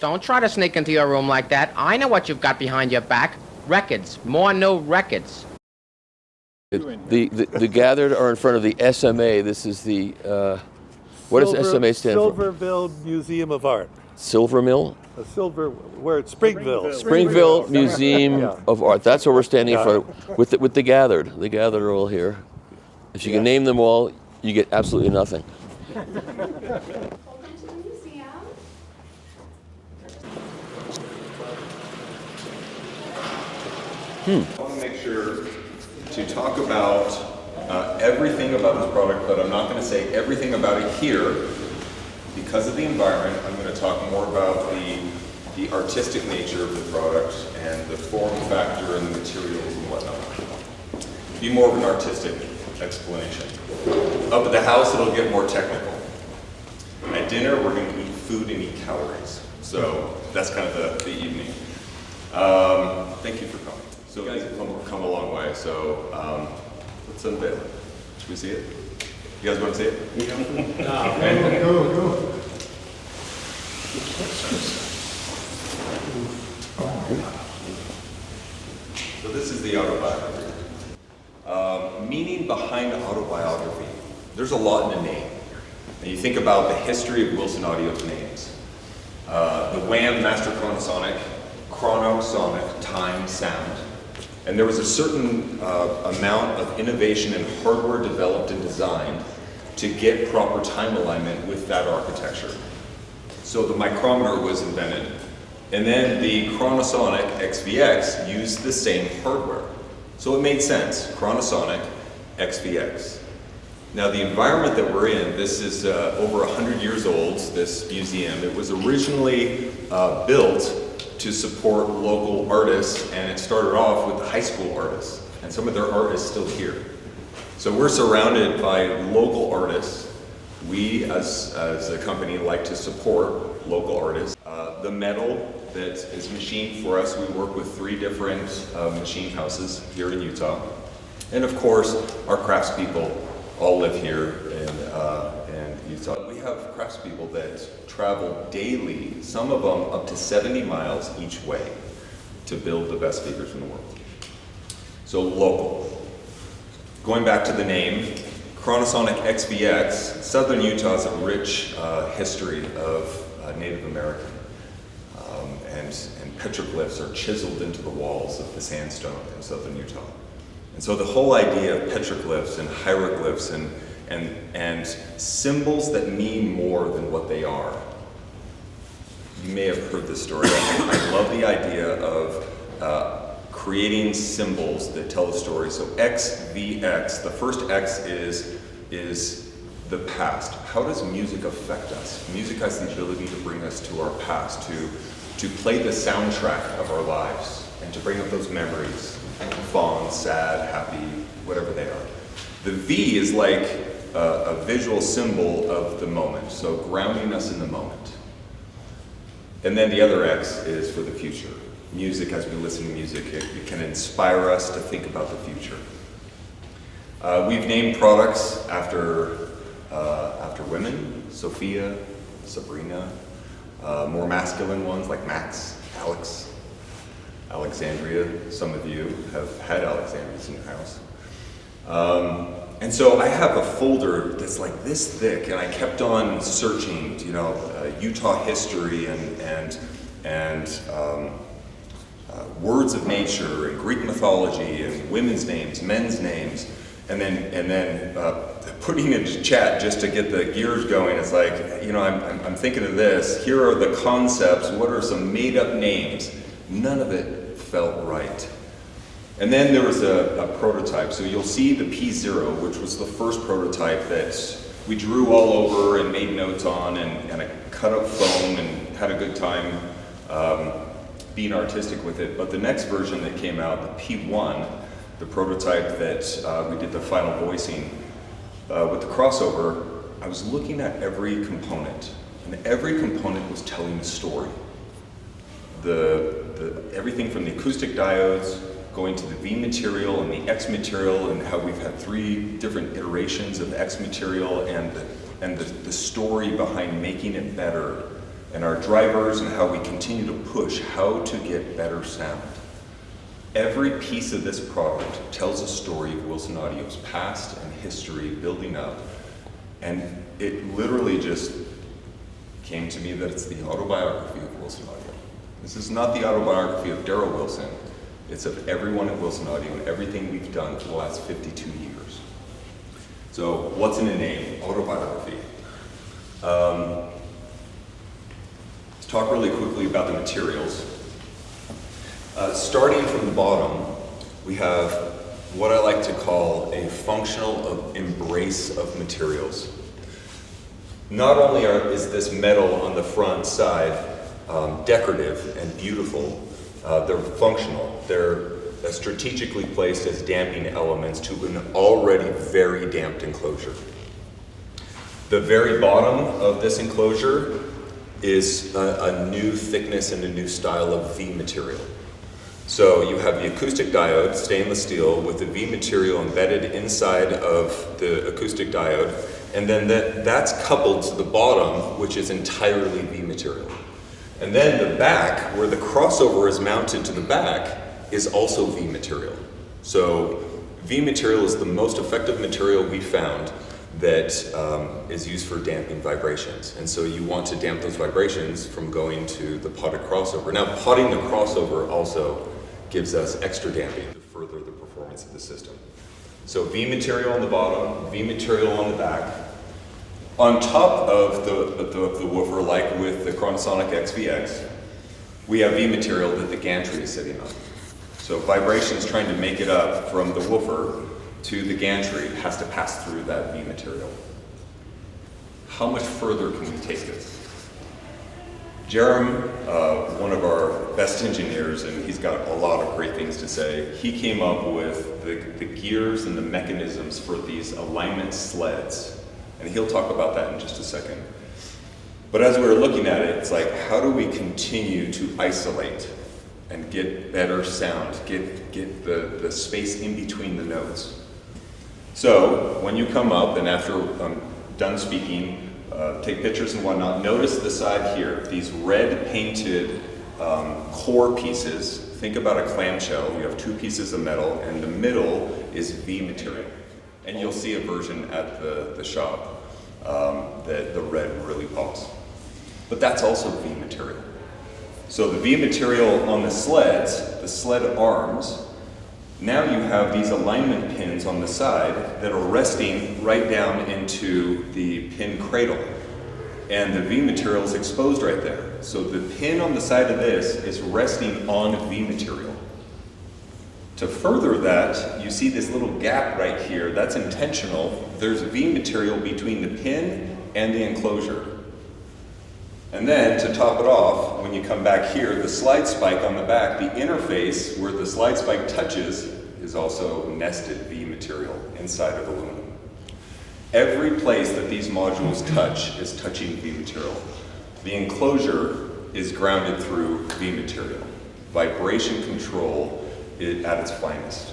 Don't try to sneak into your room like that. I know what you've got behind your back. Records. More new records. The gathered are in front of the SMA. This is the, what does SMA stand for? Silverville Museum of Art. Silver Mill? We're at Springville. Springville Museum of Art. That's what we're standing in front of with the gathered. The gathered are all here. If you can name them all, you get absolutely nothing. Welcome to the museum. I want to make sure to talk about everything about this product, but I'm not going to say everything about it here. Because of the environment, I'm going to talk more about the artistic nature of the product and the form factor and the materials and whatnot. Be more of an artistic explanation. Up at the house, it'll get more technical. At dinner, we're going to eat food and eat calories. So that's kind of the evening. Thank you for coming. So you guys have come a long way. So let's unveil it. Should we see it? You guys want to see it? Yeah. Go. So this is the autobiography. Meaning behind autobiography. There's a lot in the name. And you think about the history of Wilson Audio's names. The Wham Master Chronosonic, Chronosonic, time, sound. And there was a certain amount of innovation and hardware developed and designed to get proper time alignment with that architecture. So the micrometer was invented. And then the Chronosonic XVX used the same hardware. So it made sense, Chronosonic XVX. Now the environment that we're in, this is over 100 years old, this museum. It was originally built to support local artists, and it started off with the high school artists, and some of their art is still here. So we're surrounded by local artists. We, as a company, like to support local artists. The metal that is machined for us, we work with 3 different machine houses here in Utah. And of course, our craftspeople all live here in Utah. We have craftspeople that travel daily, some of them up to 70 miles each way, to build the best speakers in the world. So local. Going back to the name, Chronosonic XVX, Southern Utah has a rich history of Native American. And petroglyphs are chiseled into the walls of the sandstone in Southern Utah. And so the whole idea of petroglyphs and hieroglyphs and symbols that mean more than what they are. You may have heard this story. I love the idea of creating symbols that tell a story. So XVX, the first X is the past. How does music affect us? Music has the ability to bring us to our past, to play the soundtrack of our lives, and to bring up those memories, fond, sad, happy, whatever they are. The V is like a visual symbol of the moment, so grounding us in the moment. And then the other X is for the future. Music, as we listen to music, it can inspire us to think about the future. We've named products after women, Sophia, Sabrina, more masculine ones like Max, Alex, Alexandria. Some of you have had Alexandrias in your house. And so I have a folder that's like this thick, and I kept on searching, Utah history and words of nature and Greek mythology and women's names, men's names, and then putting into chat just to get the gears going. It's like, I'm thinking of this. Here are the concepts. What are some made-up names? None of it felt right. And then there was a prototype. So you'll see the P0, which was the first prototype that we drew all over and made notes on, and I cut up foam and had a good time being artistic with it. But the next version that came out, the P1, the prototype that we did the final voicing with the crossover, I was looking at every component, and every component was telling a story. Everything from the acoustic diodes, going to the V material and the X material, and how we've had 3 different iterations of X material, and the story behind making it better and our drivers and how we continue to push how to get better sound. Every piece of this product tells a story of Wilson Audio's past and history building up, and it literally just came to me that it's the autobiography of Wilson Audio. This is not the autobiography of Daryl Wilson, it's of everyone at Wilson Audio and everything we've done for the last 52 years. So what's in a name? Autobiography. Let's talk really quickly about the materials. Starting from the bottom, we have what I like to call a functional embrace of materials. Not only is this metal on the front side decorative and beautiful, they're functional. They're strategically placed as damping elements to an already very damped enclosure. The very bottom of this enclosure is a new thickness and a new style of V material. So you have the acoustic diode, stainless steel, with the V material embedded inside of the acoustic diode, and then that's coupled to the bottom, which is entirely V material. And then the back, where the crossover is mounted to the back, is also V material. So V material is the most effective material we found that is used for damping vibrations. And so you want to damp those vibrations from going to the potted crossover. Now, potting the crossover also gives us extra damping to further the performance of the system. So V material on the bottom, V material on the back. On top of the woofer, like with the Chronosonic XVX, we have V material that the gantry is sitting on. So vibrations trying to make it up from the woofer to the gantry has to pass through that V material. How much further can we take this? Jerem, one of our best engineers, and he's got a lot of great things to say, he came up with the gears and the mechanisms for these alignment sleds. And he'll talk about that in just a second. But as we were looking at it, it's like, how do we continue to isolate and get better sound, get the space in between the notes? So when you come up, and after I'm done speaking, take pictures and whatnot, notice the side here, these red painted core pieces. Think about a clamshell. You have two pieces of metal, and the middle is V material. And you'll see a version at the shop that the red really pops. But that's also V material. So the V material on the sleds, the sled arms, now you have these alignment pins on the side that are resting right down into the pin cradle. And the V material is exposed right there. So the pin on the side of this is resting on V material. To further that, you see this little gap right here. That's intentional. There's V material between the pin and the enclosure. And then to top it off, when you come back here, the slide spike on the back, the interface where the slide spike touches is also nested V material inside of aluminum. Every place that these modules touch is touching V material. The enclosure is grounded through V material. Vibration control at its finest.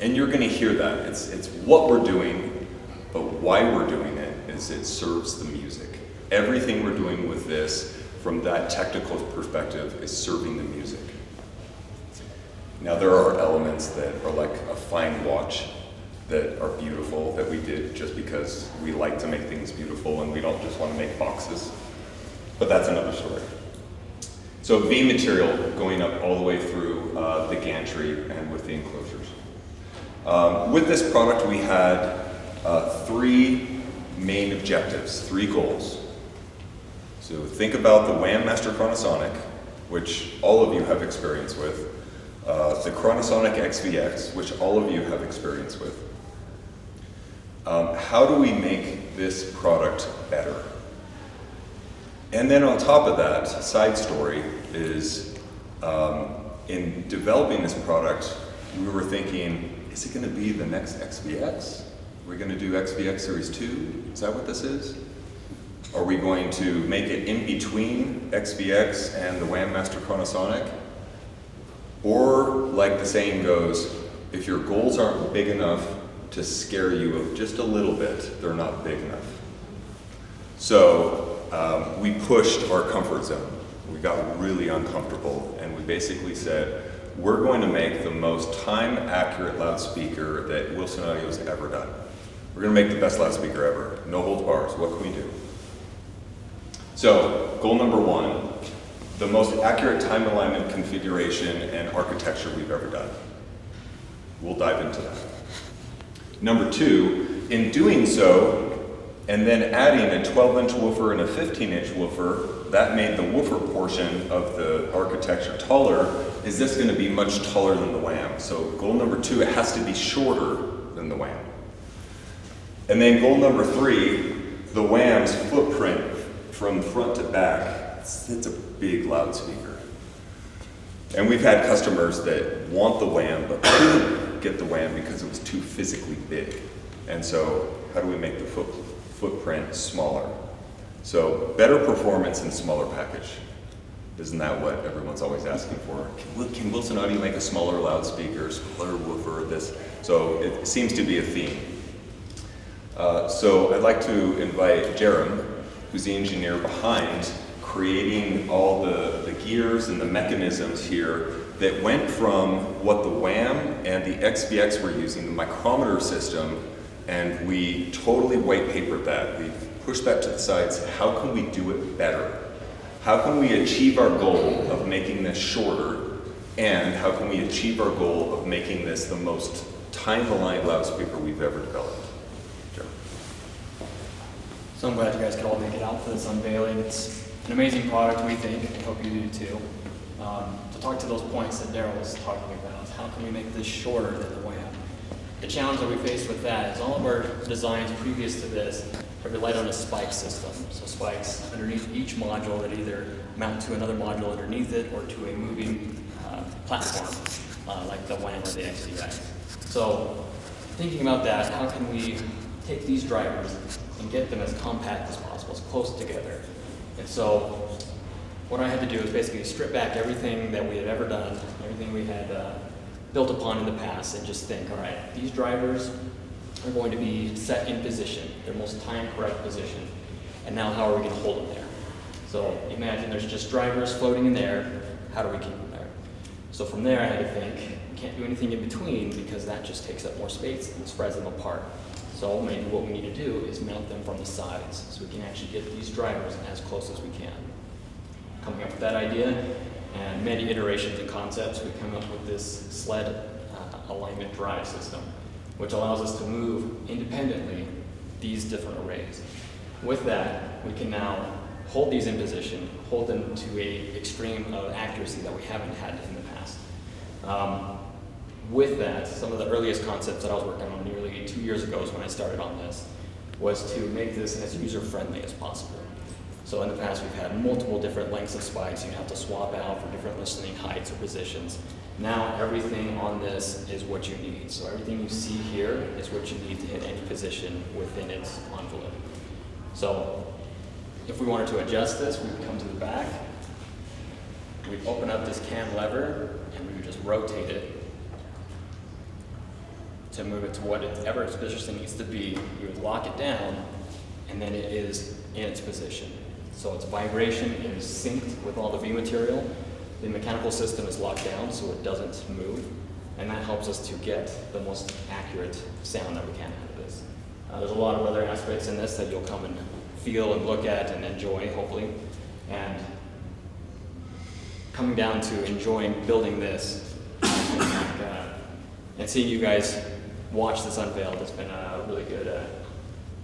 And you're going to hear that. It's what we're doing, but why we're doing it is it serves the music. Everything we're doing with this, from that technical perspective, is serving the music. Now there are elements that are like a fine watch that are beautiful that we did just because we like to make things beautiful and we don't just want to make boxes. But that's another story. So V material going up all the way through the gantry and with the enclosures. With this product we had three main objectives, three goals. So think about the WAM Master Chronosonic, which all of you have experience with, the Chronosonic XVX, which all of you have experience with. How do we make this product better? And then on top of that, side story is, in developing this product, we were thinking, is it going to be the next XVX? Are we going to do XVX Series 2? Is that what this is? Are we going to make it in between XVX and the WAM Master Chronosonic? Or, like the saying goes, if your goals aren't big enough to scare you just a little bit, they're not big enough. So we pushed our comfort zone. We got really uncomfortable, and we basically said, we're going to make the most time-accurate loudspeaker that Wilson Audio has ever done. We're going to make the best loudspeaker ever. No holds bars. What can we do? So, goal number one, the most accurate time alignment configuration and architecture we've ever done. We'll dive into that. Number two, in doing so, and then adding a 12-inch woofer and a 15-inch woofer, that made the woofer portion of the architecture taller. Is this going to be much taller than the wham? So goal number two, it has to be shorter than the wham. And then goal number three, the wham's footprint from front to back, it's a big loudspeaker. And we've had customers that want the wham, but couldn't get the wham because it was too physically big. And so how do we make the footprint smaller? So better performance and smaller package. Isn't that what everyone's always asking for? Can Wilson Audio make a smaller loudspeaker, smaller woofer, this? So it seems to be a theme. So I'd like to invite Jerem, who's the engineer behind creating all the gears and the mechanisms here that went from what the wham and the XVX were using, the micrometer system, and we totally white papered that. We pushed that to the sides. How can we do it better? How can we achieve our goal of making this shorter? And how can we achieve our goal of making this the most time-aligned loudspeaker we've ever developed? Sure. So I'm glad you guys could all make it out for this unveiling. It's an amazing product, we think. I hope you do too. To talk to those points that Daryl was talking about, how can we make this shorter than the wham? The challenge that we faced with that is all of our designs previous to this have relied on a spike system. So spikes underneath each module that either mount to another module underneath it or to a moving platform, like the wham or the XVX. So thinking about that, how can we take these drivers and get them as compact as possible, as close together? And so what I had to do is basically strip back everything that we had ever done, everything we had built upon in the past, and just think, all right, these drivers are going to be set in position, their most time-correct position, and now how are we going to hold them there? So imagine there's just drivers floating in there, how do we keep them there? So from there I had to think, we can't do anything in between because that just takes up more space and spreads them apart. So maybe what we need to do is mount them from the sides so we can actually get these drivers as close as we can. Coming up with that idea and many iterations and concepts, we come up with this sled alignment drive system, which allows us to move independently these different arrays. With that, we can now hold these in position, hold them to an extreme of accuracy that we haven't had in the past. With that, some of the earliest concepts that I was working on nearly 2 years ago is when I started on this, was to make this as user-friendly as possible. So in the past, we've had multiple different lengths of spikes you have to swap out for different listening heights or positions. Now everything on this is what you need. So everything you see here is what you need to hit any position within its envelope. So if we wanted to adjust this, we would come to the back, we'd open up this cam lever, and we would just rotate it to move it to whatever its position needs to be. You would lock it down, and then it is in its position. So its vibration is synced with all the V material. The mechanical system is locked down so it doesn't move, and that helps us to get the most accurate sound that we can out of this. There's a lot of other aspects in this that you'll come and feel and look at and enjoy, hopefully. And coming down to enjoying building this and seeing you guys watch this unveiled, it's been a really good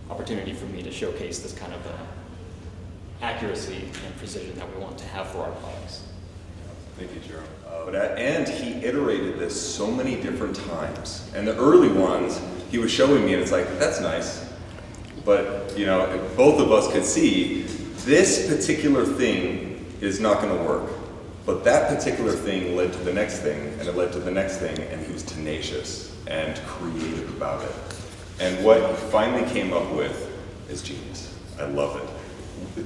opportunity for me to showcase this kind of accuracy and precision that we want to have for our products. Thank you, Jerome. And he iterated this so many different times. And the early ones, he was showing me, and it's like, that's nice. But, you know, both of us could see this particular thing is not going to work. But that particular thing led to the next thing, and it led to the next thing, and he was tenacious and creative about it. And what he finally came up with is genius. I love it.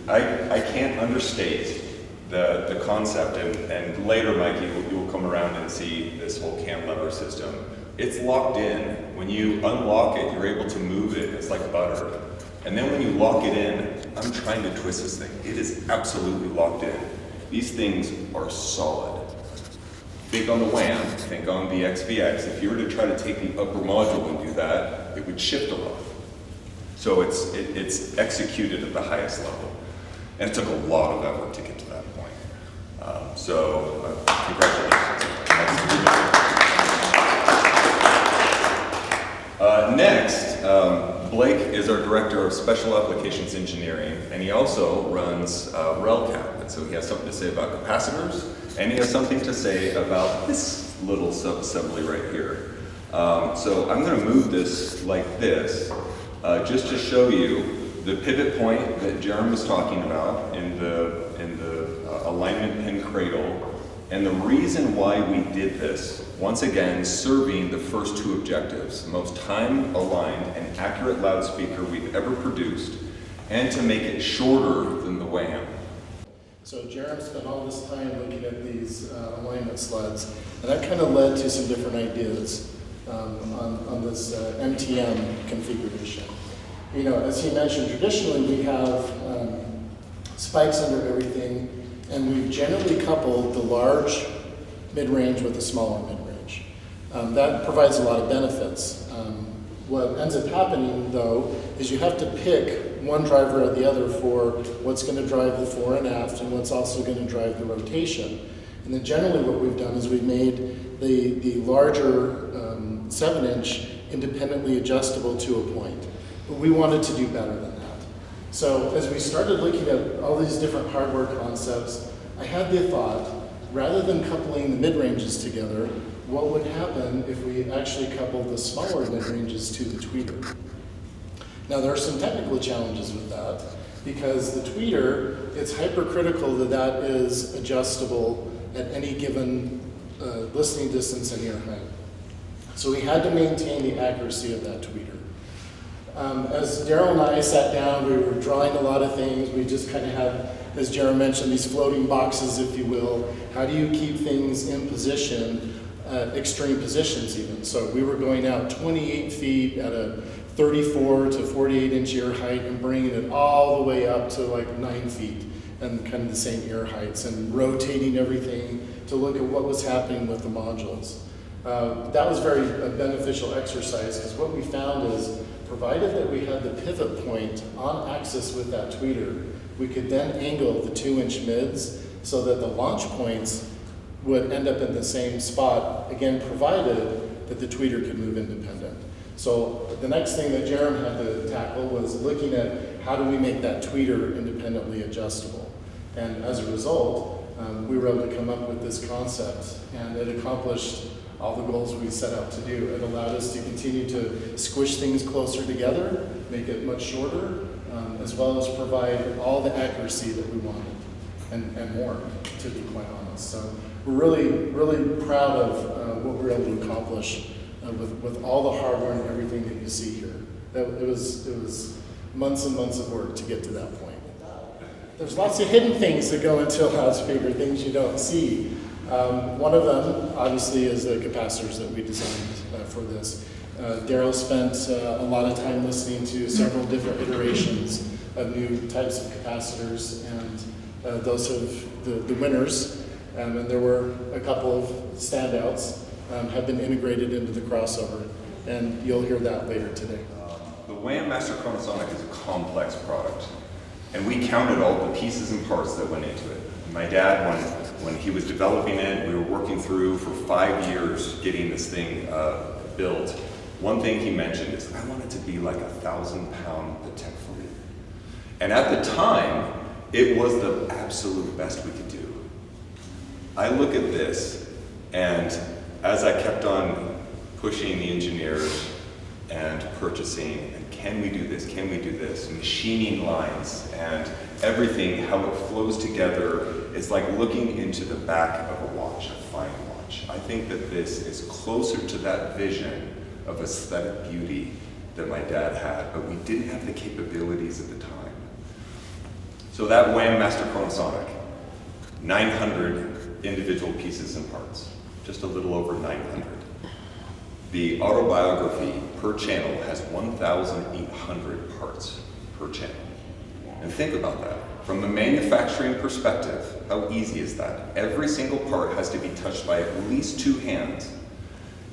I can't understate the concept, and later, Mike, you will come around and see this whole cam lever system. It's locked in. When you unlock it, you're able to move it. It's like butter. And then when you lock it in, I'm trying to twist this thing. It is absolutely locked in. These things are solid. Think on the WAM, think on the XVX. If you were to try to take the upper module and do that, it would shift a lot. So it's executed at the highest level. And it took a lot of effort to get to that point. Congratulations. Next, Blake is our Director of Special Applications Engineering, and he also runs RelCap. And so he has something to say about capacitors, and he has something to say about this little sub-assembly right here. So I'm going to move this like this, just to show you the pivot point that Jeremy was talking about in the alignment pin cradle. And the reason why we did this, once again, serving the first two objectives, the most time-aligned and accurate loudspeaker we've ever produced, and to make it shorter than the WAM. So Jeremy spent all this time looking at these alignment sleds, and that kind of led to some different ideas on this MTM configuration. You know, as he mentioned, traditionally we have spikes under everything, and we've generally coupled the large mid-range with the smaller mid-range. That provides a lot of benefits. What ends up happening, though, is you have to pick one driver or the other for what's going to drive the fore and aft and what's also going to drive the rotation. And then generally what we've done is we've made the larger 7-inch independently adjustable to a point. But we wanted to do better than that. So as we started looking at all these different hardware concepts, I had the thought, rather than coupling the mid-ranges together, what would happen if we actually coupled the smaller mid-ranges to the tweeter? Now there are some technical challenges with that, because the tweeter, it's hypercritical that that is adjustable at any given listening distance and ear height. So we had to maintain the accuracy of that tweeter. As Daryl and I sat down, we were drawing a lot of things. We just kind of had, as Daryl mentioned, these floating boxes, if you will. How do you keep things in position, extreme positions even? So we were going out 28 feet at a 34 to 48 inch ear height and bringing it all the way up to like 9 feet and kind of the same ear heights and rotating everything to look at what was happening with the modules. That was very beneficial exercise, because what we found is, provided that we had the pivot point on axis with that tweeter, we could then angle the 2-inch mids so that the launch points would end up in the same spot, again, provided that the tweeter could move independent. So the next thing that Jeremy had to tackle was looking at how do we make that tweeter independently adjustable. And as a result, we were able to come up with this concept, and it accomplished all the goals we set out to do. It allowed us to continue to squish things closer together, make it much shorter, as well as provide all the accuracy that we wanted, and more, to be quite honest. So we're really, really proud of what we were able to accomplish with all the hardware and everything that you see here. It was months and months of work to get to that point. There's lots of hidden things that go into a loudspeaker, things you don't see. One of them, obviously, is the capacitors that we designed for this. Daryl spent a lot of time listening to several different iterations of new types of capacitors, and those of the winners, and there were a couple of standouts, have been integrated into the crossover, and you'll hear that later today. The WAM Master Chronosonic is a complex product, and we counted all the pieces and parts that went into it. My dad, when he was developing it, we were working through for 5 years getting this thing built. One thing he mentioned is, I want it to be like a 1,000-pound potentially. And at the time, it was the absolute best we could do. I look at this, and as I kept on pushing the engineers and purchasing, and can we do this, machining lines, and everything, how it flows together, it's like looking into the back of a watch, a fine watch. I think that this is closer to that vision of aesthetic beauty that my dad had, but we didn't have the capabilities at the time. So that WAM Master Chronosonic, 900 individual pieces and parts, just a little over 900. The Autobiography per channel has 1,800 parts per channel. And think about that. From a manufacturing perspective, how easy is that? Every single part has to be touched by at least 2 hands.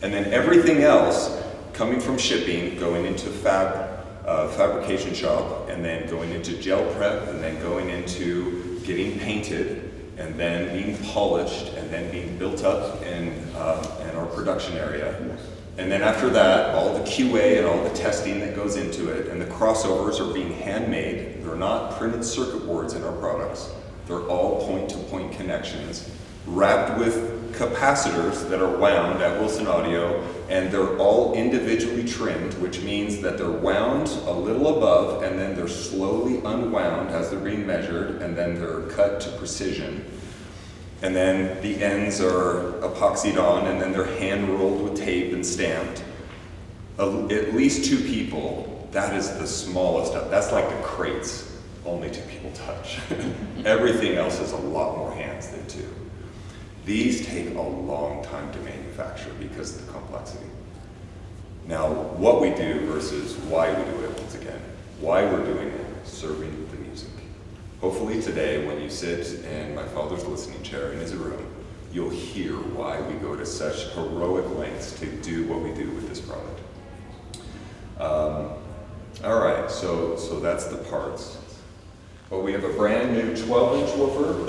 And then everything else coming from shipping, going into fabrication shop, and then going into gel prep, and then going into getting painted, and then being polished, and then being built up in our production area. And then after that, all the QA and all the testing that goes into it, and the crossovers are being handmade. They're not printed circuit boards in our products. They're all point-to-point connections, wrapped with capacitors that are wound at Wilson Audio, and they're all individually trimmed, which means that they're wound a little above, and then they're slowly unwound as they're being measured, and then they're cut to precision. And then the ends are epoxied on, and then they're hand rolled with tape and stamped. At least 2 people, that is the smallest of, that's like the crates, only 2 people touch. Everything else is a lot more hands than 2. These take a long time to manufacture because of the complexity. Now, what we do versus why we do it, once again, why we're doing it, serving the music. Hopefully today, when you sit in my father's listening chair in his room, you'll hear why we go to such heroic lengths to do what we do with this product. All right, so that's the parts. But we have a brand new 12-inch woofer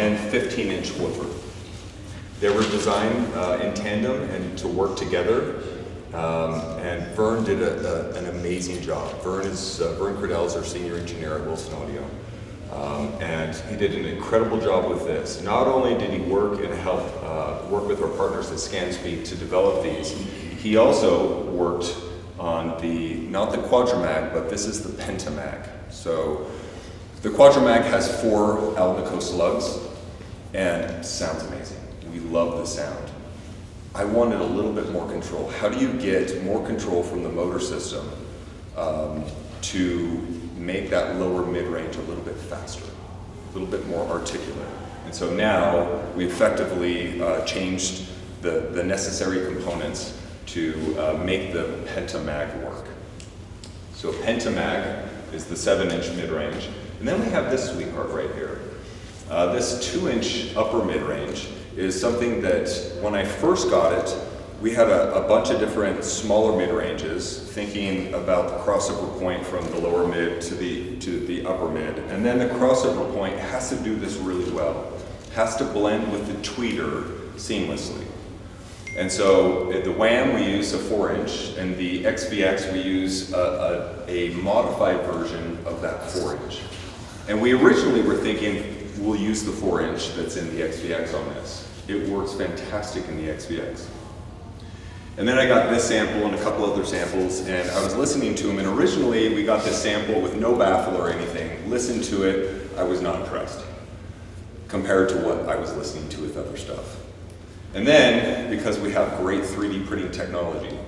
and 15-inch woofer. They were designed in tandem and to work together. And Vern did an amazing job. Vern Credell is our senior engineer at Wilson Audio. And he did an incredible job with this. Not only did he work and help work with our partners at ScanSpeak to develop these, he also worked on not the Quadramag, but this is the Pentamag. So the Quadramag has 4 Alnico slugs, and it sounds amazing. We love the sound. I wanted a little bit more control. How do you get more control from the motor system to make that lower mid-range a little bit faster, a little bit more articulate? And so now we effectively changed the necessary components to make the Pentamag work. So Pentamag is the 7-inch mid-range. And then we have this sweetheart right here. This 2-inch upper mid-range is something that when I first got it, we had a bunch of different smaller mid-ranges, thinking about the crossover point from the lower mid to the upper mid. And then the crossover point has to do this really well. Has to blend with the tweeter seamlessly. And so at the Wham we use a 4-inch, and the XVX we use a modified version of that 4-inch. And we originally were thinking we'll use the 4-inch that's in the XVX on this. It works fantastic in the XVX. And then I got this sample and a couple other samples, and I was listening to them, and originally we got this sample with no baffle or anything. Listened to it, I was not impressed compared to what I was listening to with other stuff. And then, because we have great 3D printing technology,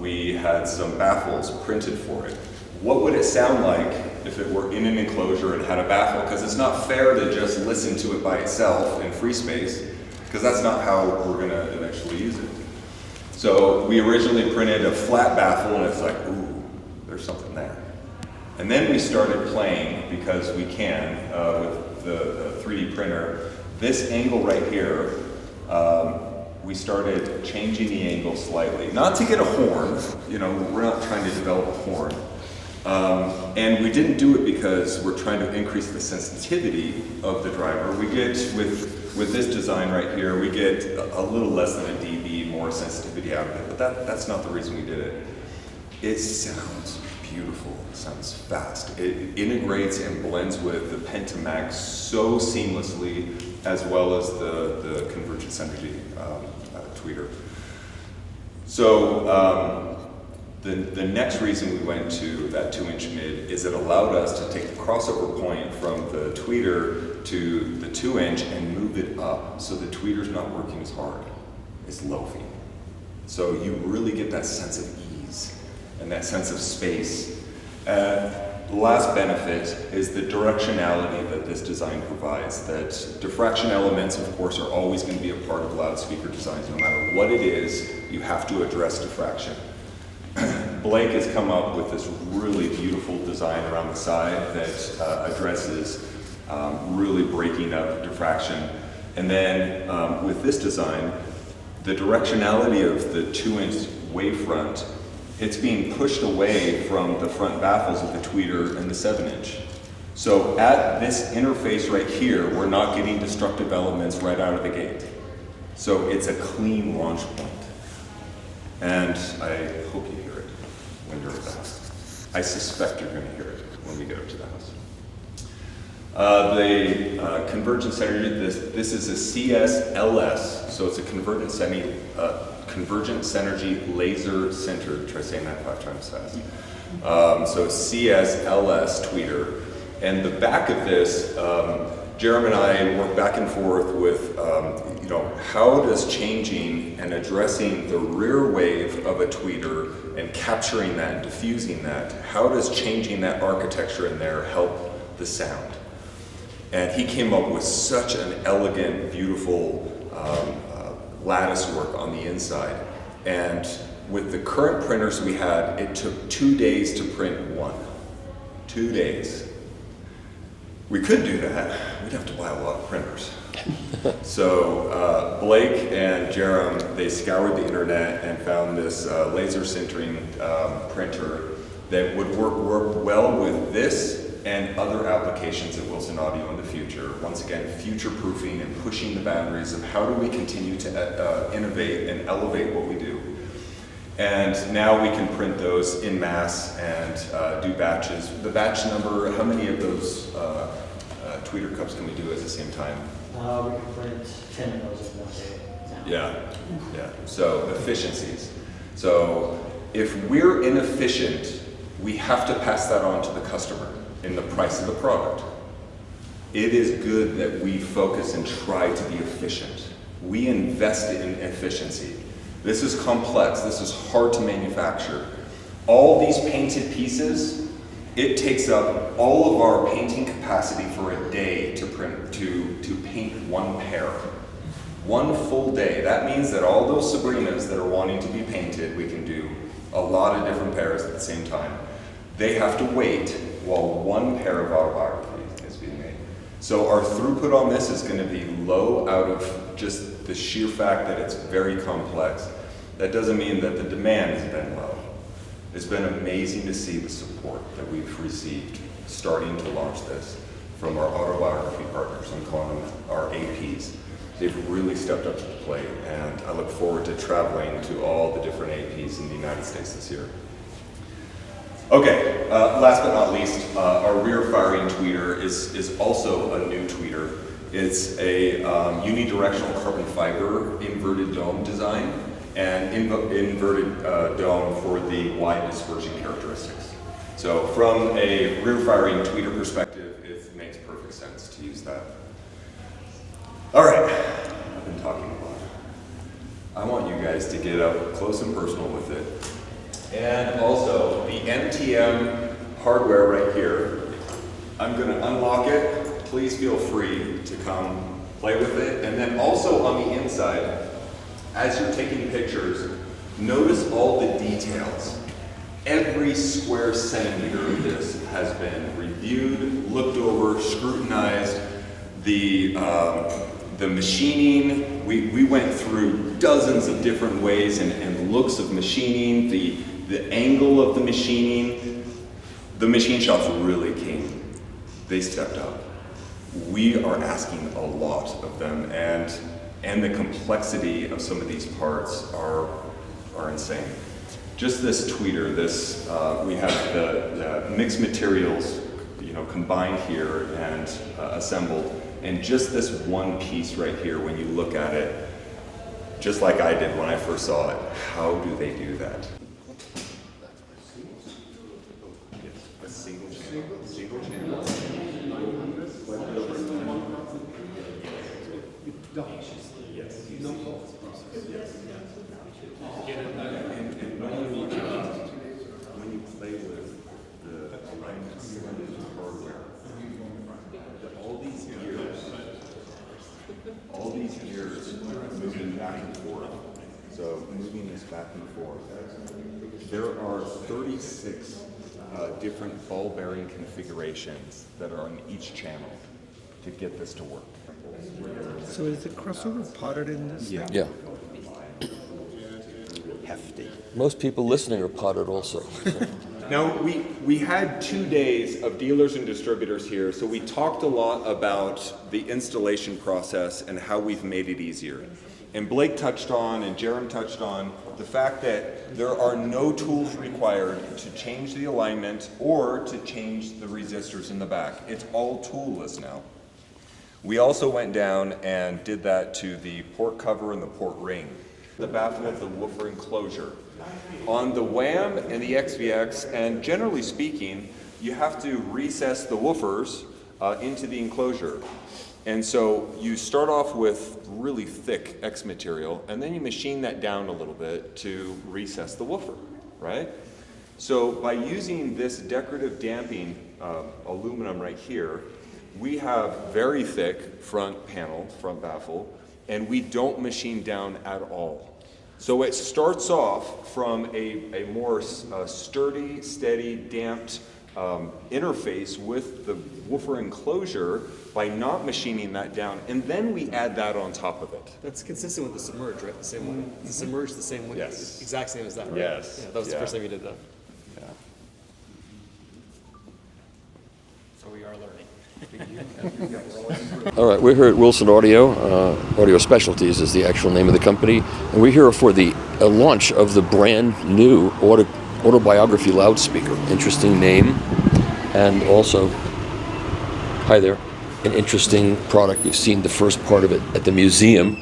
we had some baffles printed for it. What would it sound like if it were in an enclosure and had a baffle? Because it's not fair to just listen to it by itself in free space, because that's not how we're going to eventually use it. So we originally printed a flat baffle, and it's like, ooh, there's something there. And then we started playing, because we can, with the 3D printer, this angle right here, we started changing the angle slightly. Not to get a horn, you know, we're not trying to develop a horn. And we didn't do it because we're trying to increase the sensitivity of the driver. We get, with this design right here, we get a little less than a dB more sensitivity out of it, but that's not the reason we did it. It sounds beautiful, it sounds fast. It integrates and blends with the Pentamag so seamlessly, as well as the Convergence Energy tweeter. So the next reason we went to that 2-inch mid is it allowed us to take the crossover point from the tweeter to the 2-inch and move it up, so the tweeter's not working as hard. It's loafing. So you really get that sense of ease and that sense of space. The last benefit is the directionality that this design provides, that diffraction elements, of course, are always going to be a part of loudspeaker designs. No matter what it is, you have to address diffraction. Blake has come up with this really beautiful design around the side that addresses really breaking up diffraction. And then with this design, the directionality of the 2-inch wavefront, it's being pushed away from the front baffles of the tweeter and the 7-inch. So at this interface right here, we're not getting destructive elements right out of the gate. So it's a clean launch point. And I hope you hear it when you're at the house. I suspect you're going to hear it when we get up to the house. The convergence energy, this is a CSLS, so it's a convergence energy laser centered. Try saying that 5 times fast. So CSLS tweeter. And the back of this, Jerem and I work back and forth with, how does changing and addressing the rear wave of a tweeter and capturing that and diffusing that, how does changing that architecture in there help the sound? And he came up with such an elegant, beautiful lattice work on the inside. And with the current printers we had, it took 2 days to print one. 2 days. We could do that. We'd have to buy a lot of printers. So Blake and Jerem, they scoured the internet and found this laser sintering printer that would work well with this and other applications at Wilson Audio in the future. Once again, future-proofing and pushing the boundaries of how do we continue to innovate and elevate what we do. And now we can print those in mass and do batches. The batch number, how many of those tweeter cups can we do at the same time? We can print 10 of those in 1 day now. Yeah. So efficiencies. So if we're inefficient, we have to pass that on to the customer in the price of the product. It is good that we focus and try to be efficient. We invest in efficiency. This is complex, this is hard to manufacture. All these painted pieces, it takes up all of our painting capacity for a day to print, to paint one pair. One full day. That means that all those Sabrinas that are wanting to be painted, we can do a lot of different pairs at the same time. They have to wait while one pair of Autobiography is being made. So our throughput on this is going to be low out of just the sheer fact that it's very complex. That doesn't mean that the demand has been low. It's been amazing to see the support that we've received starting to launch this from our Autobiography partners. I'm calling them our APs. They've really stepped up to the plate, and I look forward to traveling to all the different APs in the United States this year. Okay, last but not least, our rear firing tweeter is also a new tweeter. It's a unidirectional carbon fiber inverted dome design and inverted dome for the wide dispersion characteristics. So from a rear firing tweeter perspective, it makes perfect sense to use that. All right, I've been talking a lot. I want you guys to get up close and personal with it. And also, the MTM hardware right here, I'm going to unlock it. Please feel free to come play with it. And then also on the inside, as you're taking pictures, notice all the details. Every square centimeter of this has been reviewed, looked over, scrutinized. The machining, we went through dozens of different ways and looks of machining, the angle of the machining. The machine shops really came. They stepped up. We are asking a lot of them, and the complexity of some of these parts are insane. Just this tweeter, we have the mixed materials, combined here and assembled. And just this one piece right here, when you look at it, just like I did when I first saw it, how do they do that? A single channel. Single channel. Yes. And when you play with the alignments and the hardware, all these gears moving back and forth. So moving this back and forth. There are 36 different ball bearing configurations that are on each channel to get this to work. So is the crossover potted in this? Yeah. Yeah. Hefty. Most people listening are potted also. Now, we had 2 days of dealers and distributors here, so we talked a lot about the installation process and how we've made it easier. And Blake touched on, and Jerem touched on, the fact that there are no tools required to change the alignment or to change the resistors in the back. It's all toolless now. We also went down and did that to the port cover and the port ring. The baffle of the woofer enclosure. On the WAM and the XVX, and generally speaking, you have to recess the woofers into the enclosure. And so you start off with really thick X material, and then you machine that down a little bit to recess the woofer, right? So by using this decorative damping aluminum right here, we have very thick front panel, front baffle, and we don't machine down at all. So it starts off from a more sturdy, steady, damped interface with the woofer enclosure by not machining that down, and then we add that on top of it. That's consistent with the submerge, right? The same way. The submerge the same way. Yes. Exact same as that, right? Yes. Yeah, that was the Yeah. first time you did that. So we are learning. All right, we're here at Wilson Audio. Audio Specialties is the actual name of the company. And we're here for the launch of the brand new Autobiography loudspeaker. Interesting name. And also, hi there, an interesting product. You've seen the first part of it at the museum.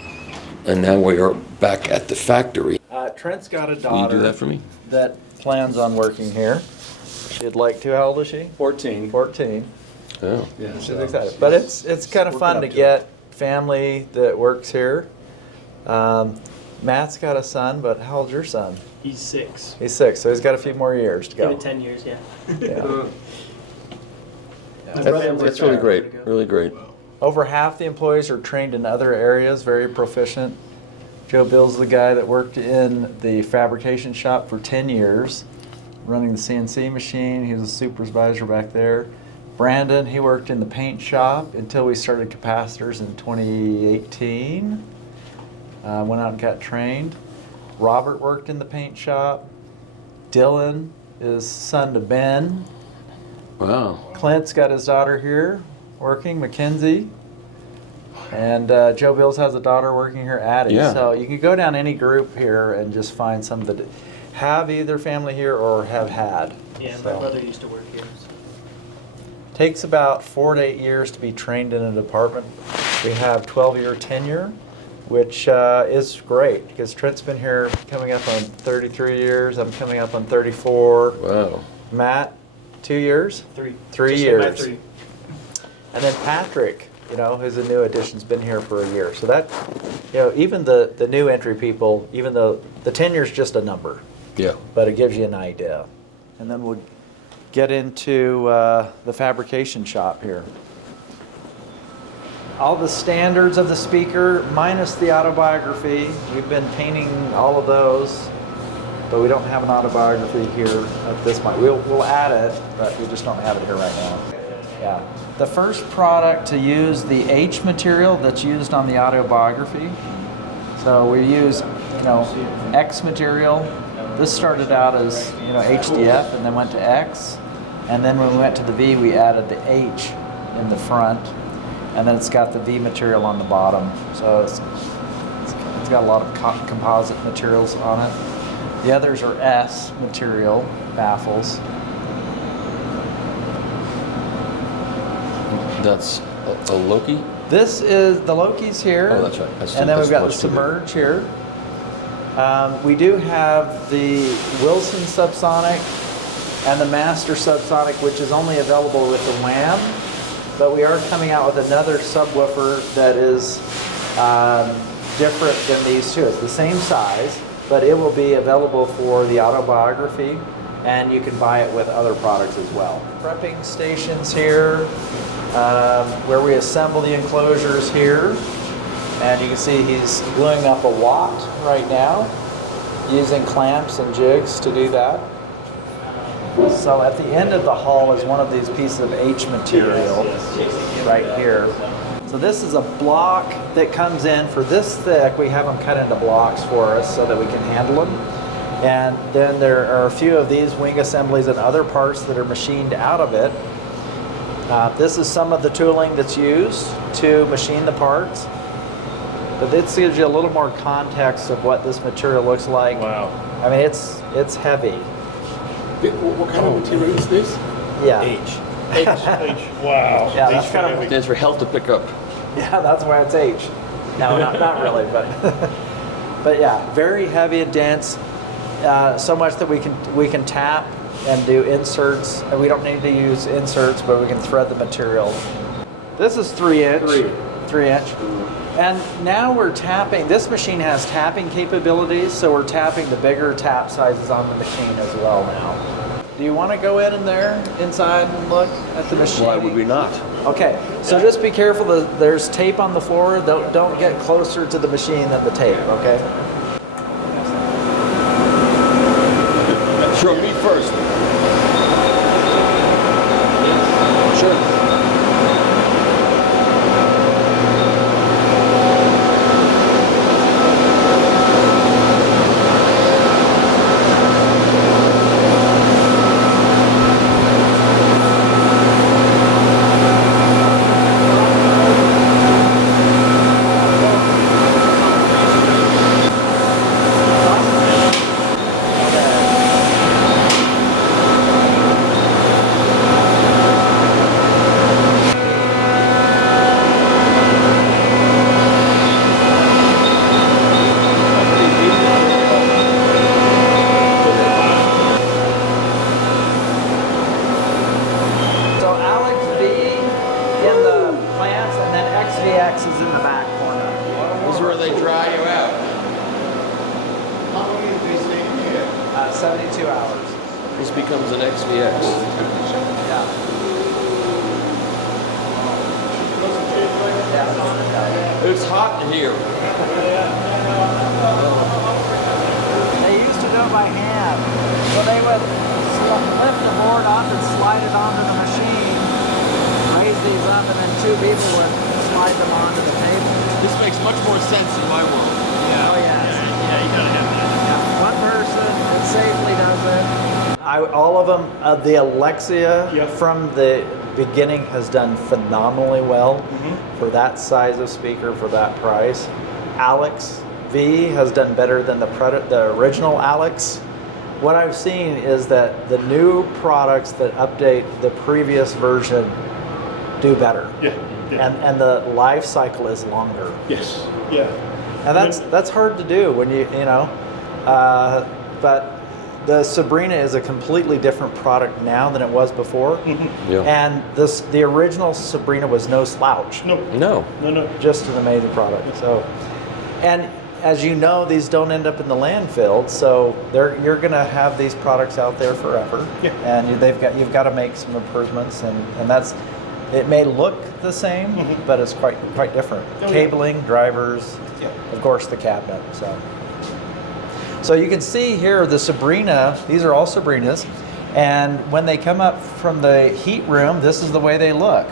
And now we are back at the factory. Trent's got a Will you daughter do that for me? that plans on working here. She'd like to. How old is she? 14. 14. Oh. Yeah, she's excited. But it's kind of fun to get family that works here. Matt's got a son, but how old's your son? He's 6. He's 6, so he's got a few more years to Give go. it 10 years, yeah. Yeah. That's really great. Really great. Over half the employees are trained in other areas, very proficient. Joe Bill's the guy that worked in the fabrication shop for 10 years, running the CNC machine. He was a supervisor back there. Brandon, he worked in the paint shop until we started Capacitors in 2018. Went out and got trained. Robert worked in the paint shop. Dylan is son to Ben. Wow. Clint's got his daughter here working, Mackenzie. And Joe Bills has a daughter working here, Addie. Yeah. So you can go down any group here and just find some that have either family here or have had. Yeah, So. my brother used to work here. So. Takes about 4 to 8 years to be trained in a department. We have 12-year tenure, which is great because Trent's been here coming up on 33 years. I'm coming up on 34. Wow. Matt, 2 years? 3. 3 Just years. about 3. And then Patrick, who's a new addition, has been here for a year. So that, even the new entry people, even though the tenure's just a number, Yeah. but it gives you an idea. And then we'll get into the fabrication shop here. All the standards of the speaker, minus the Autobiography. We've been painting all of those, but we don't have an Autobiography here at this point. We'll add it, but we just don't have it here right now. Yeah. The first product to use the H material that's used on the Autobiography. So we use, X material. This started out as, HDF and then went to X. And then when we went to the V, we added the H in the front. And then it's got the V material on the bottom. So it's got a lot of composite materials on it. The others are S material baffles. That's a Loki? This is the Loki's here. Oh, that's right. And then we've got the Submerge here. We do have the Wilson subsonic and the Master subsonic, which is only available with the WAM. But we are coming out with another subwoofer that is different than these two. It's the same size, but it will be available for the Autobiography, and you can buy it with other products as well. Prepping stations here, where we assemble the enclosures here. And you can see he's gluing up a watt right now. using clamps and jigs to do that. So at the end of the hull is one of these pieces of H material right here. So this is a block that comes in for this thick. We have them cut into blocks for us so that we can handle them. And then there are a few of these wing assemblies and other parts that are machined out of it. This is some of the tooling that's used to machine the parts. But this gives you a little more context of what this material looks like. Wow. I mean, it's heavy. What kind of material is this? Yeah. H. Wow. Yeah, that's kind of, Stands for hell to pick up. yeah, that's why it's H. No, not really, but but yeah, very heavy and dense. So much that we can tap and do inserts. And we don't need to use inserts, but we can thread the material. This is 3-inch. 3-inch. And now we're tapping. This machine has tapping capabilities, so we're tapping the bigger tap sizes on the machine as well now. Do you want to go in there, inside, and look at the machine? Why would we not? Okay, so just be careful. There's tape on the floor. Don't get closer to the machine than the tape, okay? Sure, me first. Sure. Is in the back corner. This is where they dry you out. How long have they stayed here? 72 hours. This becomes an XVX. Yeah. It's hot in here. They used to do it by hand. So they would lift the board up and slide it onto the machine, raise these up, and then two people would slide them onto the table. This makes much more sense in my world. Yeah. Oh, yeah. Yeah, you gotta have that. Yeah. One person that safely does it. All of them, the Alexia from the beginning has done phenomenally well for that size of speaker, for that price. Alex V has done better than the original Alex. What I've seen is that the new products that update the previous version do better. And the life cycle is longer. Yes. Yeah. And that's hard to do when you know, but the Sabrina is a completely different product now than it was before. Yeah. And the original Sabrina was no slouch. No. Just an amazing product. So, and as you know, these don't end up in the landfill, so you're going to have these products out there forever. Yeah. And you've got to make some improvements, and that's. It may look the same, but it's quite different. Cabling, drivers, of course the cabinet. So you can see here the Sabrina. These are all Sabrinas, and when they come up from the heat room, this is the way they look.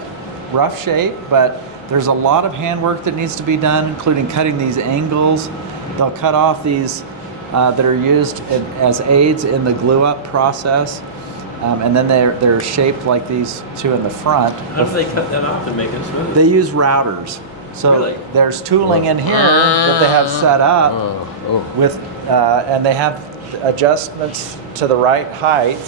Rough shape, but there's a lot of handwork that needs to be done, including cutting these angles. They'll cut off these that are used as aids in the glue-up process. And then they're shaped like these two in the front. How do they cut that off to make it smooth? They use routers. So Really? there's tooling in here that they have set up with, and they have adjustments to the right height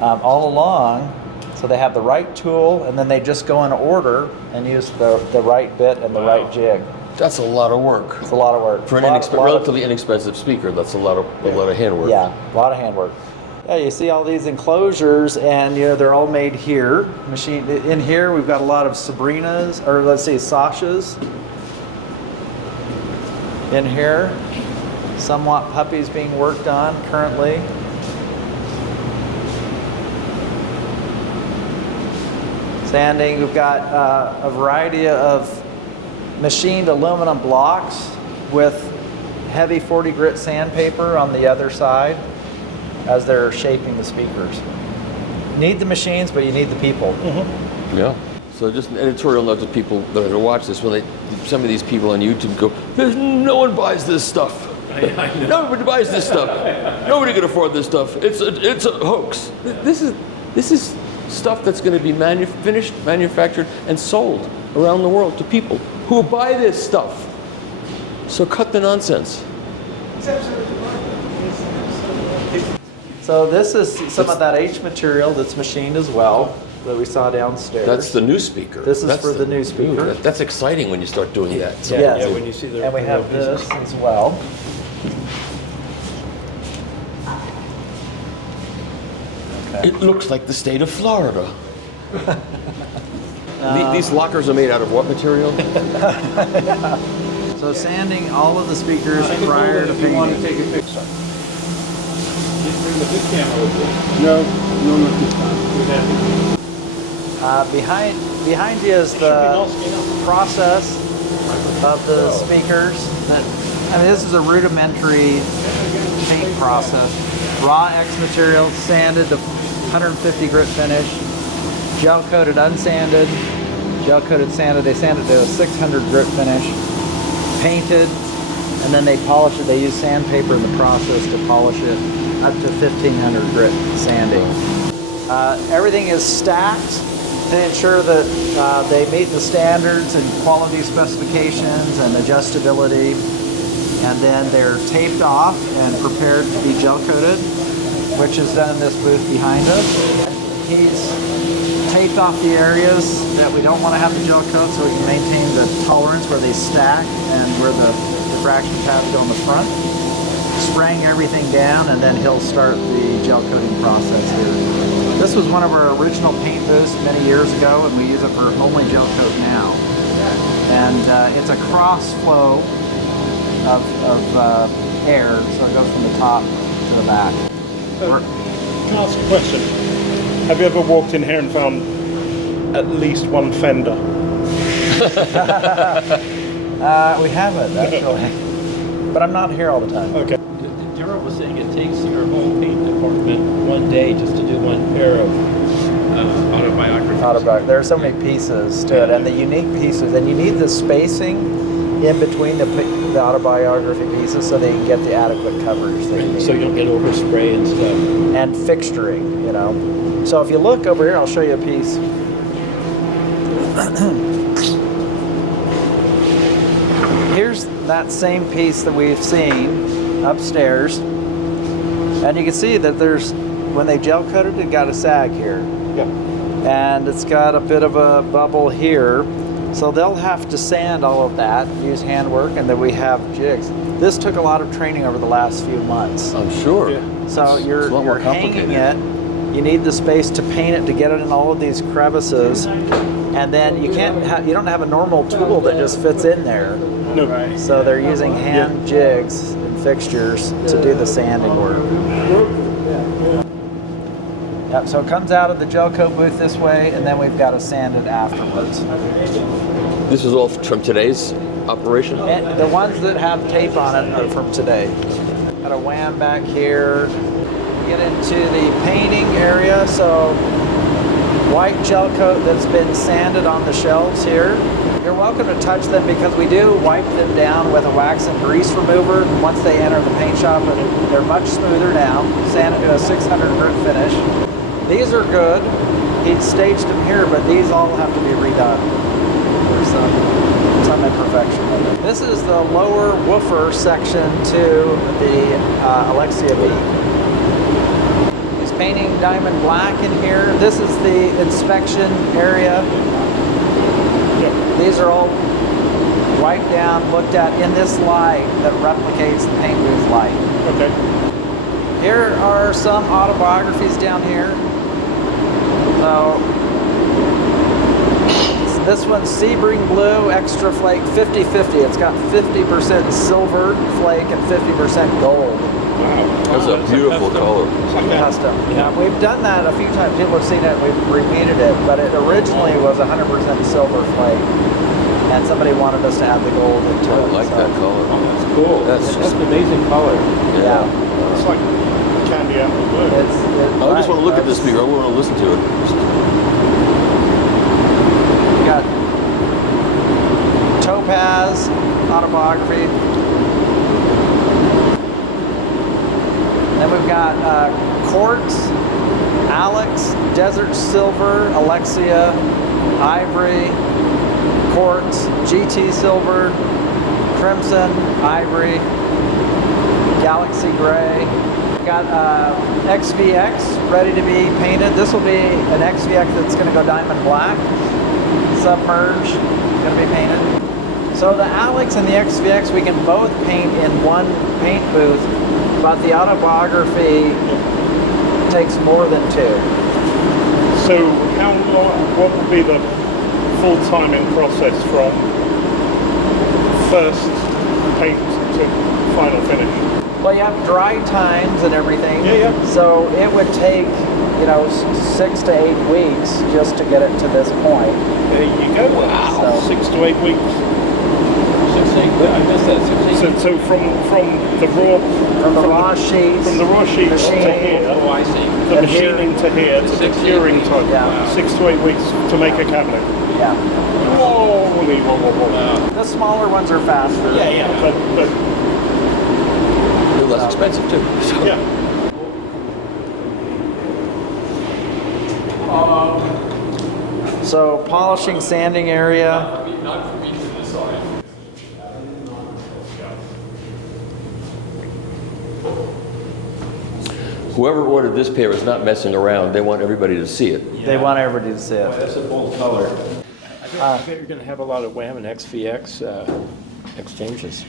all along. So they have the right tool, and then they just go in order and use the right bit and the right jig. That's a lot of work. It's a lot of work. For an relatively inexpensive speaker, that's a lot of handwork. Yeah, a lot of handwork. Yeah, you see all these enclosures, and they're all made here. Machine in here, we've got a lot of Sabrinas, or let's say Sashas. In here, somewhat puppies being worked on currently. Sanding, we've got a variety of machined aluminum blocks with heavy 40 grit sandpaper on the other side as they're shaping the speakers. Need the machines, but you need the people. Yeah. So just an editorial note to people that are going to watch this: when some of these people on YouTube go, no one buys this stuff. Nobody buys this stuff. Nobody can afford this stuff. It's a hoax. This is stuff that's going to be finished, manufactured, and sold around the world to people who buy this stuff. So cut the nonsense. So this is some of that H material that's machined as well that we saw downstairs. That's the new speaker. This is for the new speaker. That's exciting when you start doing that. Yes. Yeah, when you see the And we have this as well. It looks like the state of Florida. These lockers are made out of what material? So sanding all of the speakers prior to painting. You want to take a picture? Just bring the big camera with you. No, not this time. Behind you is the process of the speakers. This is a rudimentary paint process. Raw X material, sanded to 150 grit finish, gel coated unsanded, gel coated sanded. They sand it to a 600 grit finish, painted, and then they polish it. They use sandpaper in the process to polish it up to 1500 grit sanding. Everything is stacked to ensure that they meet the standards and quality specifications and adjustability. And then they're taped off and prepared to be gel coated, which is done in this booth behind us. He's taped off the areas that we don't want to have the gel coat so we can maintain the tolerance where they stack and where the diffraction paths go in the front. Spraying everything down, and then he'll start the gel coating process here. This was one of our original paint booths many years ago, and we use it for only gel coat now. And it's a cross flow of air, so it goes from the top to the back. Can I ask a question? Have you ever walked in here and found at least one fender? We haven't, actually. But I'm not here all the time. Okay. Daryl was saying it takes your whole paint department one day just to do one pair of autobiographies. There are so many pieces to it, and the unique pieces, and you need the spacing in between the autobiography pieces so they can get the adequate coverage they need. So you don't get overspray and stuff. And fixturing, you know. So if you look over here, I'll show you a piece. Here's that same piece that we've seen upstairs, and you can see that when they gel coated it, got a sag here. Yeah. And it's got a bit of a bubble here. So they'll have to sand all of that, use handwork, and then we have jigs. This took a lot of training over the last few months. I'm sure. Yeah. So you're hanging it, you need the space to paint it to get it in all of these crevices, and then you don't have a normal tool that just fits in there. No. So they're using hand jigs and fixtures to do the sanding work. Yep, so it comes out of the gel coat booth this way, and then we've got to sand it afterwards. This is all from today's operation? And the ones that have tape on it are from today. Got a wham back here. Get into the painting area, so white gel coat that's been sanded on the shelves here. You're welcome to touch them because we do wipe them down with a wax and grease remover once they enter the paint shop, and they're much smoother now. Sand it to a 600 grit finish. These are good. He staged them here, but these all have to be redone. There's some imperfection. This is the lower woofer section to the Alexia V. He's painting diamond black in here. This is the inspection area. These are all wiped down, looked at in this light that replicates the paint booth light. Okay. Here are some autobiographies down here. So this one's Sebring Blue Extra Flake 50/50. It's got 50% silver flake and 50% gold. Wow. That's a beautiful color. Custom. Yeah, we've done that a few times. People have seen it. We've repeated it, but it originally was 100% silver flake. and somebody wanted us to add the gold into I it. like so. that color. That's cool. That's That's an amazing color. Yeah. It's like candy out of the blue. I just want to look at this speaker. I want to listen to it. We got Topaz, Autobiography. Then we've got Quartz, Alex, Desert Silver, Alexia, Ivory, Quartz, GT Silver, Crimson, Ivory, Galaxy Gray. We've got XVX ready to be painted. This will be an XVX that's going to go diamond black, submerge, going to be painted. So the Alex and the XVX we can both paint in one paint booth, but the Autobiography takes more than two. So how long, what will be the full timing process from first paint to final finish? Well, you have dry times and everything. Yeah, yeah. So it would take, 6 to 8 weeks just to get it to this point. There you go. Wow. So- 6 to 8 weeks. 6, 8, I missed that. 6, 8. So from the raw sheets, from the raw sheets to machining. here, Oh, I see. the and here- machining to here to the 6 to 8 curing weeks. time. Yeah. 6 to 8 weeks to make a cabinet. Yeah. Holy whoa. The smaller ones are faster. But They're less expensive too. So. yeah. So polishing, sanding area. Not for me to decide. Whoever ordered this pair is not messing around. They want everybody to see it. They want everybody to see Boy, it. that's a bold color. I bet you're going to have a lot of WHAM and XVX exchanges.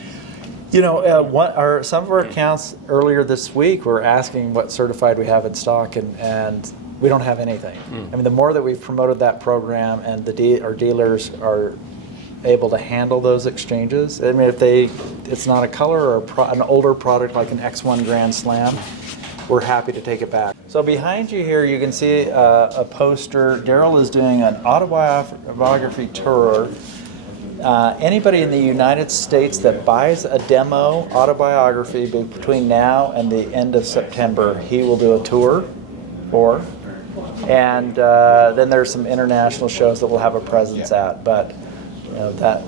Some of our accounts earlier this week were asking what certified we have in stock, and we don't have anything. I mean, the more that we've promoted that program and our dealers are able to handle those exchanges. I mean, if it's not a color or an older product like an X1 Grand Slam, we're happy to take it back. So behind you here, you can see a poster. Daryl is doing an autobiography tour. Anybody in the United States that buys a demo autobiography between now and the end of September, he will do a tour for. And then there's some international shows that we'll have a presence at. But that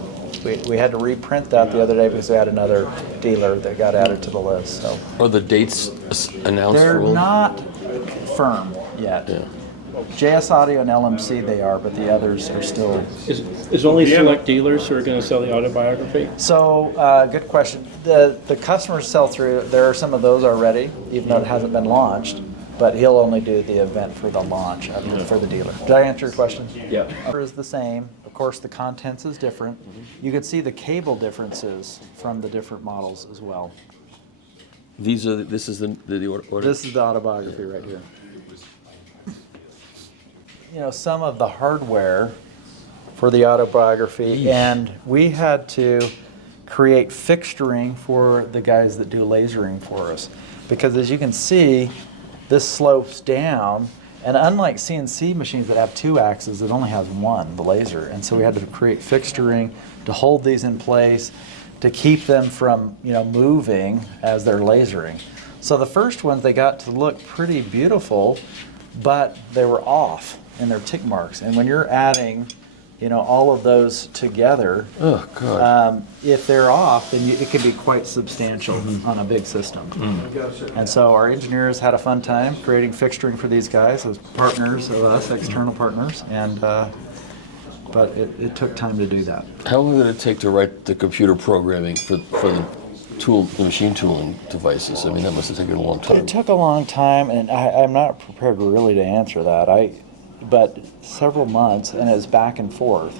we had to reprint that the other day because we had another dealer that got added to the list. So Are the dates announced? they're for not firm yet. Yeah. JS Audio and LMC they are, but the others are still. Is only select dealers who are going to sell the autobiography? So, good question. The customers sell through. There are some of those already, even though it hasn't been launched. But he'll only do the event for the launch for the dealer. Did I answer your question? Yeah. Is the same. Of course, the contents is different. You could see the cable differences from the different models as well. This is the order. This is the autobiography right here. Some of the hardware for the autobiography, and we had to create fixturing for the guys that do lasering for us. Because as you can see, this slopes down, and unlike CNC machines that have 2 axes, it only has one, the laser. And so we had to create fixturing to hold these in place, to keep them from moving as they're lasering. So the first ones, they got to look pretty beautiful, but they were off in their tick marks. And when you're adding all of those together, Oh God. if they're off, then it can be quite substantial on a big system. And so our engineers had a fun time creating fixturing for these guys as partners of us, external partners, and but it took time to do that. How long did it take to write the computer programming for the machine tooling devices? I mean, that must have taken a long time. It took a long time, and I'm not prepared really to answer that. But several months, and it's back and forth,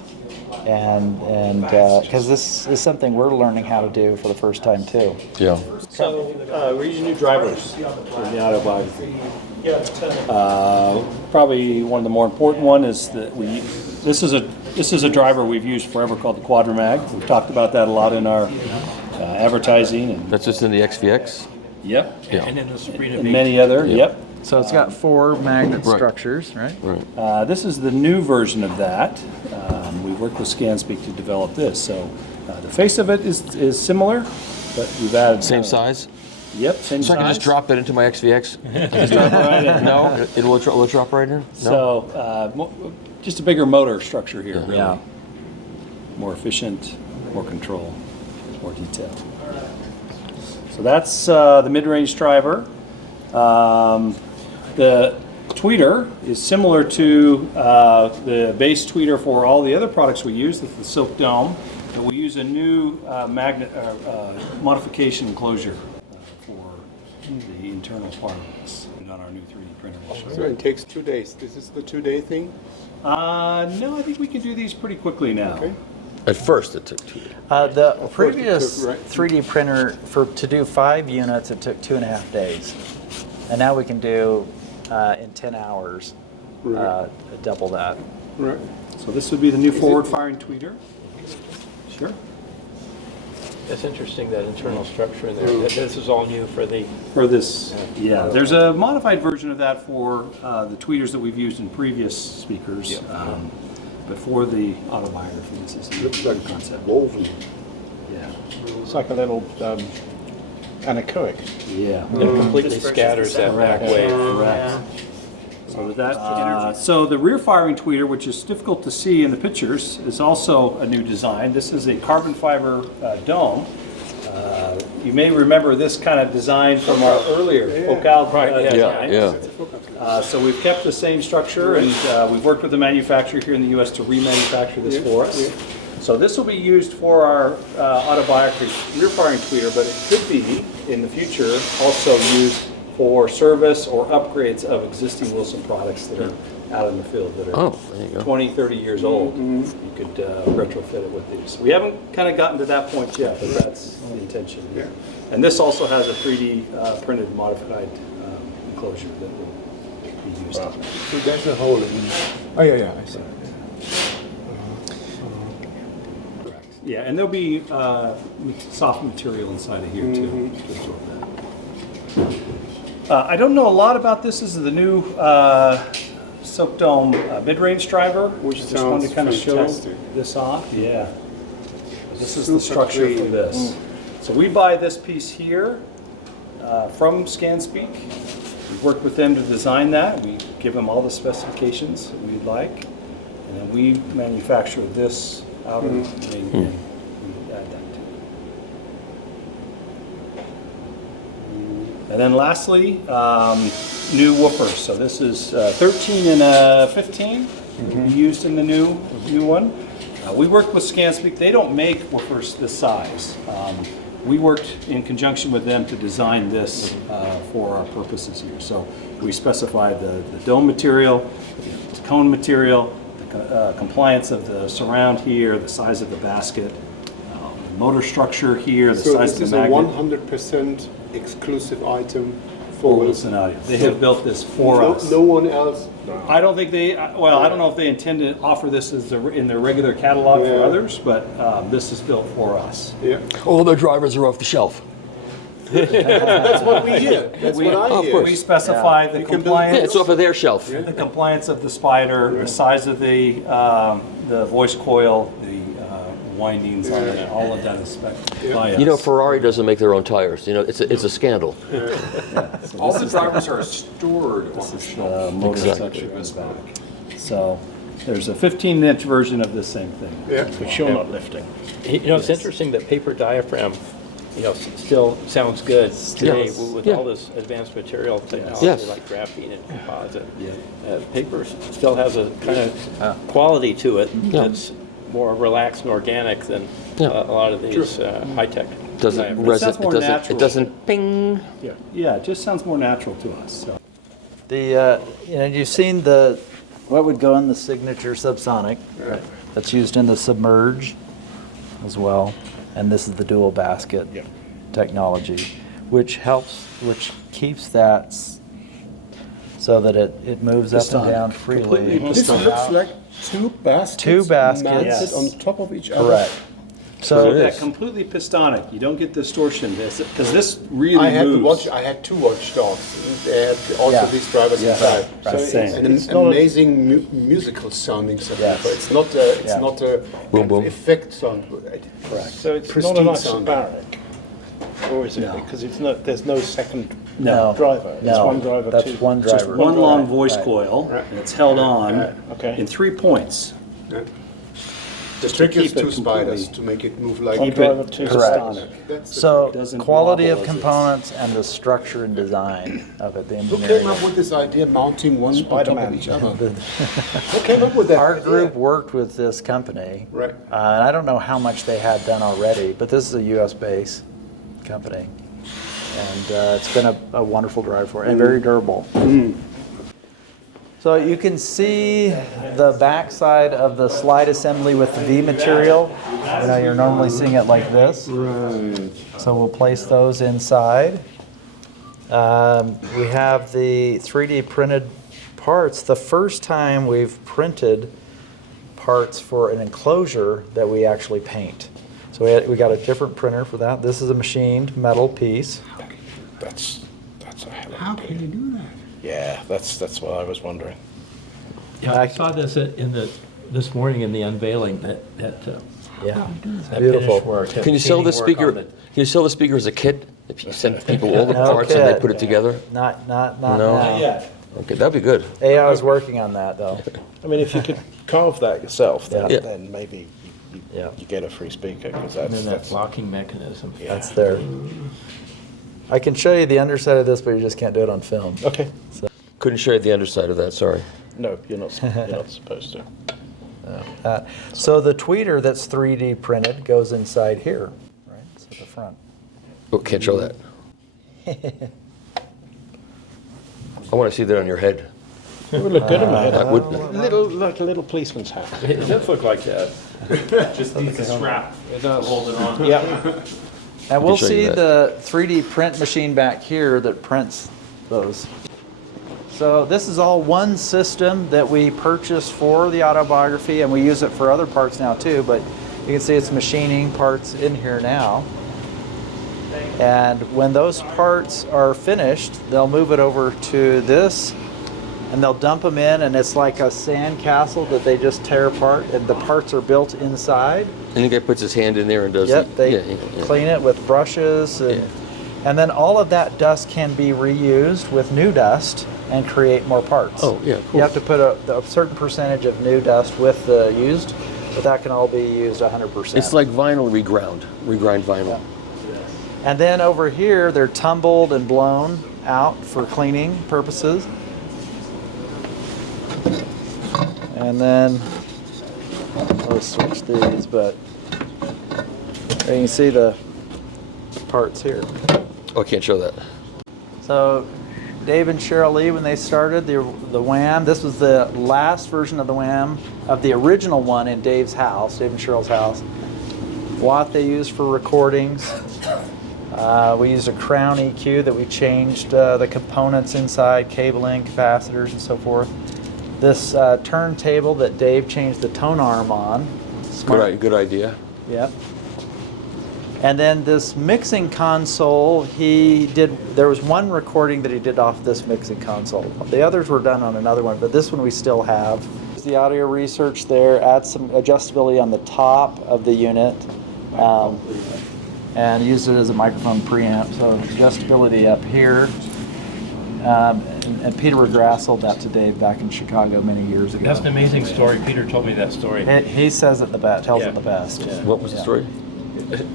and because this is something we're learning how to do for the first time too. Yeah. So we're using new drivers for the autobiography. Probably one of the more important one is that this is a driver we've used forever called the Quadramag. We've talked about that a lot in our advertising. And That's just in the XVX? Yep. Yeah. And then the Sabrina And many other. Yep. So it's got 4 magnet Right. structures, right? Right. This is the new version of that. We worked with ScanSpeak to develop this. So the face of it is similar, but we've added... Same size? Yep, same size. So I can just drop it into my XVX? Just drop it right in. No? It will drop right in? No? So just a bigger motor structure here, really. Yeah. More efficient, more control, more detail. So that's the mid-range driver. The tweeter is similar to the base tweeter for all the other products we use, the Silk Dome, but we use a new modification enclosure for the internal part of this and on our new 3D printer. So it takes 2 days. This is the 2-day thing? No, I think we can do these pretty quickly now. Okay. At first it took 2 days. The previous right. 3D printer, to do 5 units, it took 2.5 days. And now we can do in 10 hours, Right. double that. Right. So this would be the new forward-firing tweeter. Sure. It's interesting, that internal structure in there. This is all new for the... For this, yeah. There's a modified version of that for the tweeters that we've used in previous speakers. But for the Autobiography, this is the Looks like concept. woven. Yeah. It's like a little anechoic. Yeah. It completely scatters that back wave. Correct. So with that, so the rear firing tweeter, which is difficult to see in the pictures, is also a new design. This is a carbon fiber dome. You may remember this kind of design from our earlier Focal design. So we've kept the same structure, and we've worked with the manufacturer here in the U.S. to remanufacture this for us. So this will be used for our Autobiography rear firing tweeter, but it could be in the future also used for service or upgrades of existing Wilson products that are out in the field that are 20, 30 years old. You could retrofit it with these. We haven't kind of gotten to that point yet, but that's the intention. Yeah. And this also has a 3D printed modified enclosure that will be used. Wow. So there's a hole in Oh, yeah, I see. Yeah, and there'll be soft material inside of here too to absorb that. I don't know a lot about this. This is the new Silk Dome mid-range driver. Which just wanted to kind of show fantastic. this off. Yeah. This is the structure for this. So we buy this piece here from ScanSpeak. We've worked with them to design that. We give them all the specifications that we'd like. And then we manufacture this outer main thing. We add that to it. And then lastly, new woofers. So this is 13 and 15 will be used in the new one. We worked with ScanSpeak. They don't make woofers this size. We worked in conjunction with them to design this for our purposes here. So we specified the dome material, the cone material, the compliance of the surround here, the size of the basket, the motor structure here, the size of the magnet. So this is a 100% exclusive item for Wilson Audio. They have built this for us. No one else? I don't think they, well, I don't know if they intend to offer this as in their regular catalog for others, but this is built for us. Yeah. All their drivers are off the shelf. That's what we hear. That's what I hear. We specify the compliance. Yeah, it's off of their shelf. The compliance of the spider, the size of the voice coil, the windings on it, all of that is specified by us. You know, Ferrari doesn't make their own tires. You know, it's a scandal. So All the drivers are stored on the shelf. Motor structure goes back. So there's a 15-inch version of this same thing. Yeah. But still not lifting. You know, it's interesting that paper diaphragm, you know, still sounds good today with all this advanced material technology like graphene and composite. Paper still has a kind of quality to it that's more relaxed and organic than a lot of these high-tech. It doesn't ping. Yeah, it just sounds more natural to us. So. You know, you've seen what would go in the signature subsonic. Right. That's used in the submerge as well. And this is the dual basket technology, which keeps that so that it moves up and down freely. This looks like two baskets mounted on top of each other. Correct. So it That is. completely pistonic. You don't get distortion because this really I had moves. I had 2 watchdogs. They had also Yeah. these drivers Yeah. inside. Right. So Same. it's an amazing musical sounding subwoofer. Yes. It's not a Boom, boom. effect sound. Correct. So it's Pristine not an sound. isobaric, or is it? No. Because it's not. There's no second No. driver. It's No, one driver. that's two. one Just driver. one long Right. voice Right. coil, Right. and it's held on Okay. in 3 points. The trick is keep it 2 spiders completely- to make it move like One driver, two Correct. pistonic. That's the So Doesn't quality of wobble as components and the structure and design of it, the Who engineering. came up with this idea mounting one on top Spider-Man. of each other? Who came up with that Our idea? group worked with this company. Right. And I don't know how much they had done already, but this is a US-based company. And it's been a wonderful drive for it, and very durable. So you can see the backside of the slide assembly with the V material. You know, you're normally seeing it like this. Right. So we'll place those inside. We have the 3D printed parts. The first time we've printed parts for an enclosure that we actually paint. So we got a different printer for that. This is a machined metal piece. That's a hell of a How can you do that? Yeah, that's what I was wondering. Yeah, I saw this this morning in the unveiling, that Yeah, that beautiful. finish work. Can you sell the painting work speaker? on Can you sell the speaker as a kit? If you send people all the No parts and they kit. put it together? Not No. now. yet. Okay, that'd be good. AI is working on that though. I mean, if you could carve that yourself, then, Yeah. then maybe Yeah. you get a free speaker because And then that that's locking mechanism. That's there. I can show you the underside of this, but you just can't do it on film. okay. Couldn't show you the underside of that, sorry. No, you're not. You're not supposed to. So the tweeter that's 3D printed goes inside here, right? So the front. Oh, can't show that. I want to see that on your head. It would look good on my head. That would- Like a little policeman's hat. It does look like that. Just needs a strap It to does. hold it on. Yeah. And we'll show you see that. the 3D print machine back here that prints those. So this is all one system that we purchased for the Autobiography, and we use it for other parts now too, but you can see it's machining parts in here now. And when those parts are finished, they'll move it over to this, and they'll dump them in, and it's like a sand castle that they just tear apart, and the parts are built inside. And the guy puts his hand in there and does Yep, the- they yeah, yeah. clean it with brushes, and then all of that dust can be reused with new dust and create more parts. Oh, yeah, You cool. have to put a certain percentage of new dust with the used, but that can all be used 100%. It's like vinyl regrind vinyl. And then over here, they're tumbled and blown out for cleaning purposes. And then, I'll switch these, but you can see the parts here. Oh, I can't show that. So Dave and Cheryl Lee, when they started the Wham, this was the last version of the Wham, of the original one in Dave's house, Dave and Cheryl's house. What they used for recordings. We used a Crown EQ that we changed the components inside, cabling, capacitors, and so forth. This turntable that Dave changed the tone arm on. Good idea. Yep. And then this mixing console, there was one recording that he did off this mixing console. The others were done on another one, but this one we still have. The audio research there, adds some adjustability on the top of the unit, and use it as a microphone preamp. So adjustability up here. And Peter Regrass that to Dave back in Chicago many years ago. That's an amazing story. Peter told me that story. He says it the best, tells Yeah. it the best. What was the story?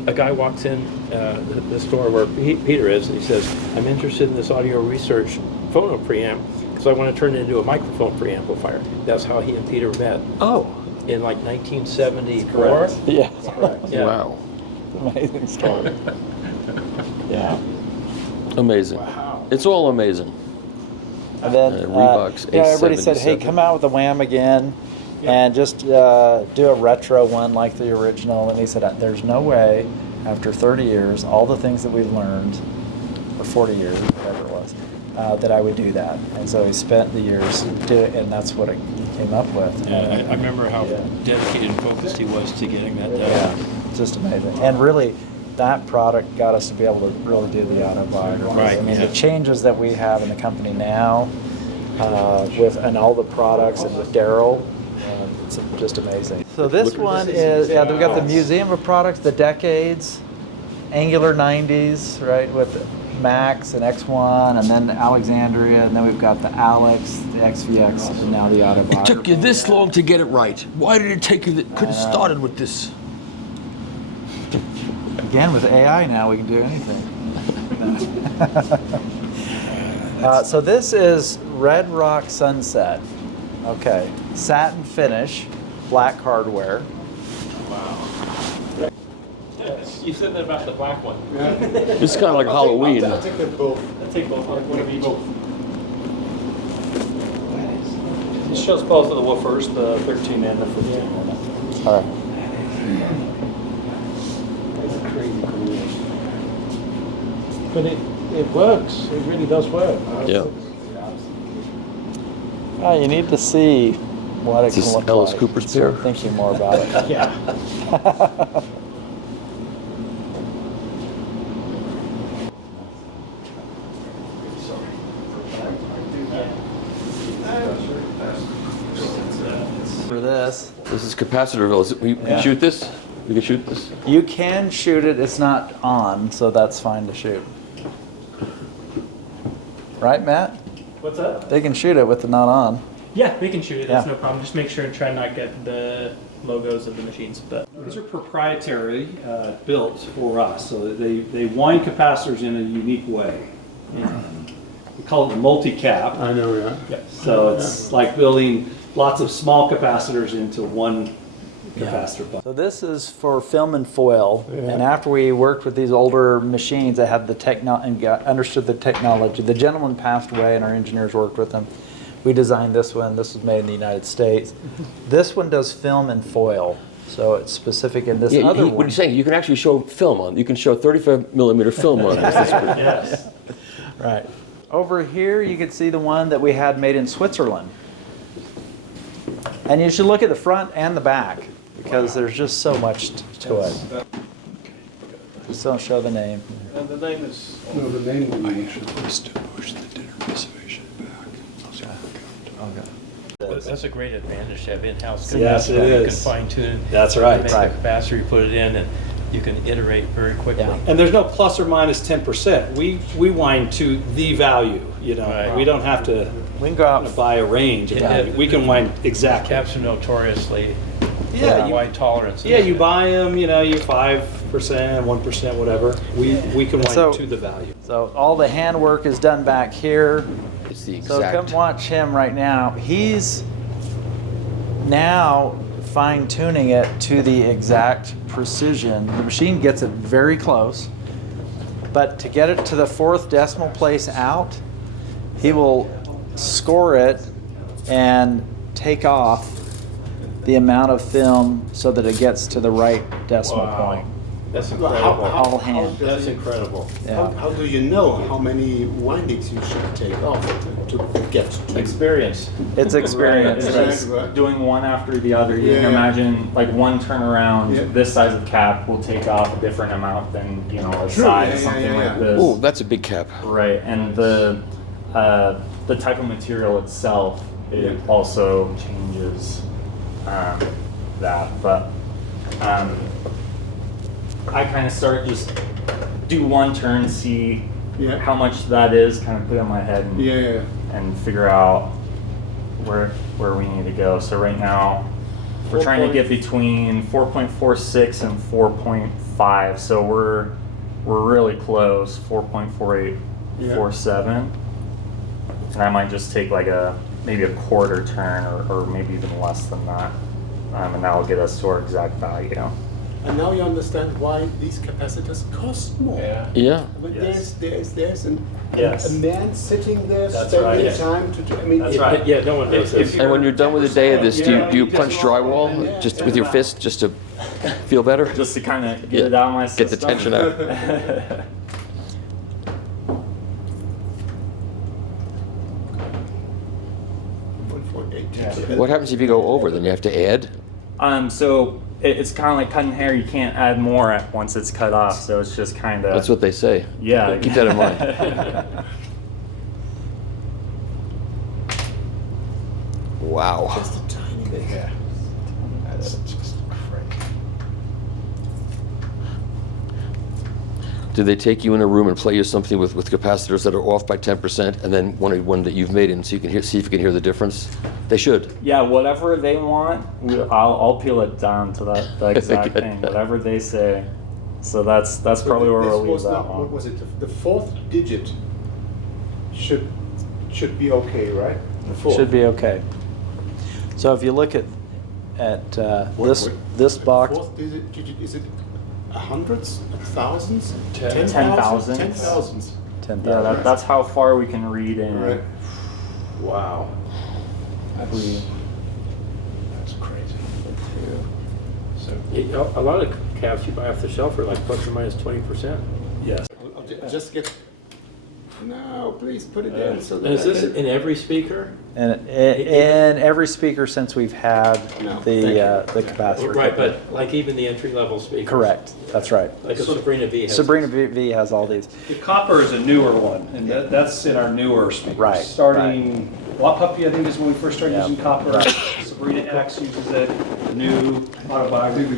A guy walks in the store where Peter is, and he says, I'm interested in this audio research phono preamp because I want to turn it into a microphone preamplifier. That's how he and Peter met. Oh. In like 1974. Correct. Yeah. Yeah. Wow. Amazing story. Yeah. Amazing. Wow. It's all amazing. And then Reebok's everybody said, hey, A77. come out with the Wham again and just do a retro one like the original. And he said, there's no way after 30 years, all the things that we've learned, or 40 years, whatever it was, that I would do that. And so he spent the years doing it, and that's what he came up with. Yeah, I remember how dedicated and focused he was to getting that done. Yeah. just amazing. And really, that product got us to be able to really do the autobiography. Right, I mean, yeah. the changes that we have in the company now, and all the products and with Daryl, it's just amazing. So this one is, we've got the Museum of Products, the Decades, Angular 90s, right, with Max and X1, and then Alexandria, and then we've got the Alex, the XVX, and now the autobiography. It took you this long to get it right. Why did it take you? Could have started with this. Again, with AI now, we can do anything. So this is Red Rock Sunset. Okay, satin finish, black hardware. You said that about the black one. It's kind of like Halloween. I'll take them both. I'll take both, one of each. This shows both of the woofers, the 13 and the 15. All right. That's crazy cool. But it works. It really does work. Yeah. You need to see what it Is can this look Alice like. Cooper's Start pair? thinking more about it. Yeah. For this, This is Capacitor. We can shoot this? We can shoot this? you can shoot it. It's not on, so that's fine to shoot. Right, Matt? What's up? They can shoot it with the not on. Yeah, we can shoot it. That's Yeah. no problem. Just make sure and try not get the logos of the machines. But These are proprietary, built for us, so they wind capacitors in a unique way. We call it a multi-cap. I know, yeah. So it's like building lots of small capacitors into one capacitor box. So this is for film and foil, and after we worked with these older machines that had the understood the technology, the gentleman passed away and our engineers worked with him. We designed this one. This was made in the United States. This one does film and foil, so it's specific in this other one. What are you saying? You can actually show film on. You can show 35 millimeter film on this. Yes. Right. Over here, you can see the one that we had made in Switzerland. And you should look at the front and the back because there's just so much to it. Just don't show the name. And the name is... No, the name will be... Push the dinner reservation back. That's a great advantage to have in-house. Yes, it You is. can fine tune. That's right. Make the capacitor, you put it in, and you can iterate very quickly. Yeah. And there's no plus or minus 10%. We wind to the value, you know. Right. We don't have to We can go out. buy a range of value. We can wind exactly. Caps are notoriously Yeah, wide tolerances. Yeah, you buy them, you know, you 5%, 1%, whatever. We can wind So- to the value. So all the handwork is done back here. It's the So exact. come watch him right now. He's now fine tuning it to the exact precision. The machine gets it very close, but to get it to the 4th decimal place out, he will score it and take off the amount of film so that it gets to the right decimal point. That's Well, incredible. All hand. That's incredible. Yeah. How do you know how many windings you should take off to get to? Experience. It's experience. It's Right. just Right. doing one after the other. You can Yeah. imagine like one turnaround, Yeah. this size of cap will take off a different amount than, you know, a True. size, Yeah, something yeah, like yeah. this. Oh, that's a big cap. Right, and the type of material itself, it also changes that. But I kind of start just do one turn, see Yeah. how much that is, kind of put it in my head and, Yeah. and figure out where we need to go. So right now we're trying to get between 4.46 and 4.5. So we're really close, 4.4847. And I might just take like maybe a quarter turn or maybe even less than that. And that will get us to our exact value. And now you understand why these capacitors cost more. Yeah. But Yes. there's a Yes. man sitting there That's spending right, yeah. time to do. I mean, That's right. Yeah, no one knows this. And when you're done with a day of this, do you punch drywall just with your fist just to feel better? Just to kind of get Yeah. it out of my Get the system. tension out. What happens if you go over? Then you have to add? So it's kind of like cutting hair. You can't add more once it's cut off. So it's just kind of. That's what they say. Yeah. Keep that in mind. Wow. Just a tiny bit. Yeah. That's just crazy. Do they take you in a room and play you something with capacitors that are off by 10%, and then one that you've made, and so you can see if you can hear the difference? They should. Yeah, whatever they want, I'll peel it down to the exact thing, whatever they say. So that's probably where we'll leave that one. What was it? The fourth digit should be okay, right? The fourth. Should be okay. So if you look at this box, Fourth digit, is it hundreds, thousands, 10,000. 10,000. Yeah, that's how far we can read in. Right. Wow. That's crazy. So A lot of caps you buy off the shelf are like plus or minus 20%. Yes. I'll just get. No, please put it in. So that Is this in every speaker? and in every speaker since we've had the capacitor. Right, but like even the entry-level speakers? Correct, that's right. Like a Sabrina V has. Sabrina V has all these. The copper is a newer one, and that's in our newer speakers. Right. Starting, Puppy, I think, is when we first started Yeah. using copper. Right. Sabrina X uses it. The new Autobiography.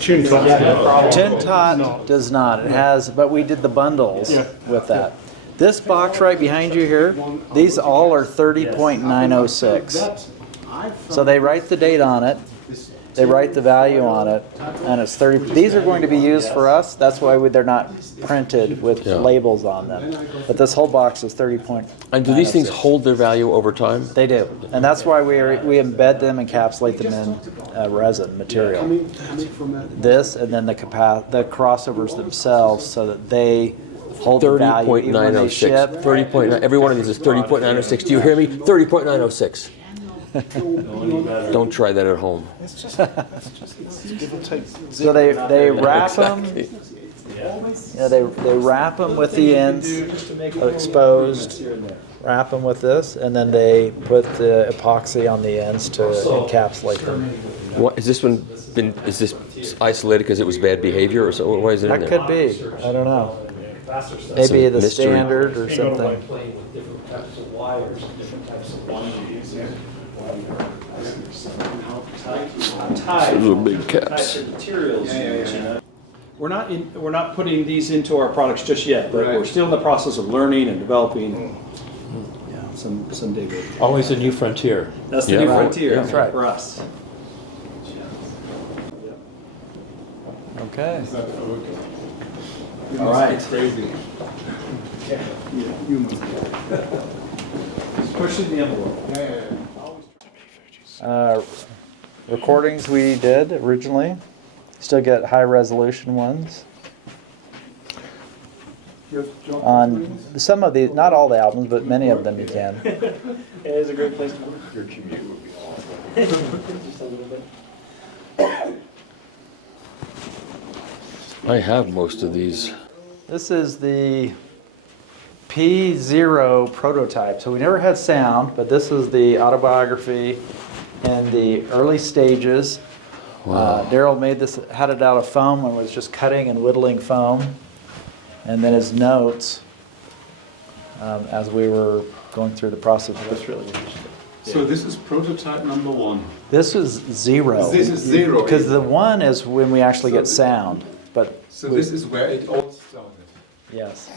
Tin Tot. Tin Tot does not. It has, but we did the bundles with that. This box right behind you here, these all are 30.906. So they write the date on it, they write the value on it, and it's 30. These are going to be used for us. That's why they're not printed with labels on them. But this whole box is 30.906. And do these things hold their value over time? They do, and that's why we embed them, encapsulate them in resin material. This and then the crossovers themselves, so that they hold the value even when they ship. 30.9. Every one of these is 30.906. Do you hear me? 30.906. Don't try that at home. So they wrap them. Yeah, they wrap them with the ends exposed. Wrap them with this, and then they put the epoxy on the ends to encapsulate them. What, is this one is this isolated because it was bad behavior, or so? Why is it in That there? could be. I don't know. Maybe the mystery. standard or something. Playing with different types of wires, different types of wires. Those are big caps. Materials. We're not putting these into our products just yet, but we're still in the process of learning and developing some data. Always a new frontier. That's the new frontier That's right. for us. Okay. All right. Crazy. You must. Just pushing the envelope. Recordings we did originally. Still get high resolution ones. On some of the, not all the albums, but many of them you can. It is a great place to work. Your commute would be awful. Just a little bit. I have most of these. This is the P0 prototype. So we never had sound, but this is the Autobiography in the early stages. Wow. Daryl made this, had it out of foam and was just cutting and whittling foam. And then his notes as we were going through the process. That's really interesting. So this is prototype number 1. This is 0. This is 0. Because the 1 is when we actually get sound. But So this is where it all started. yes.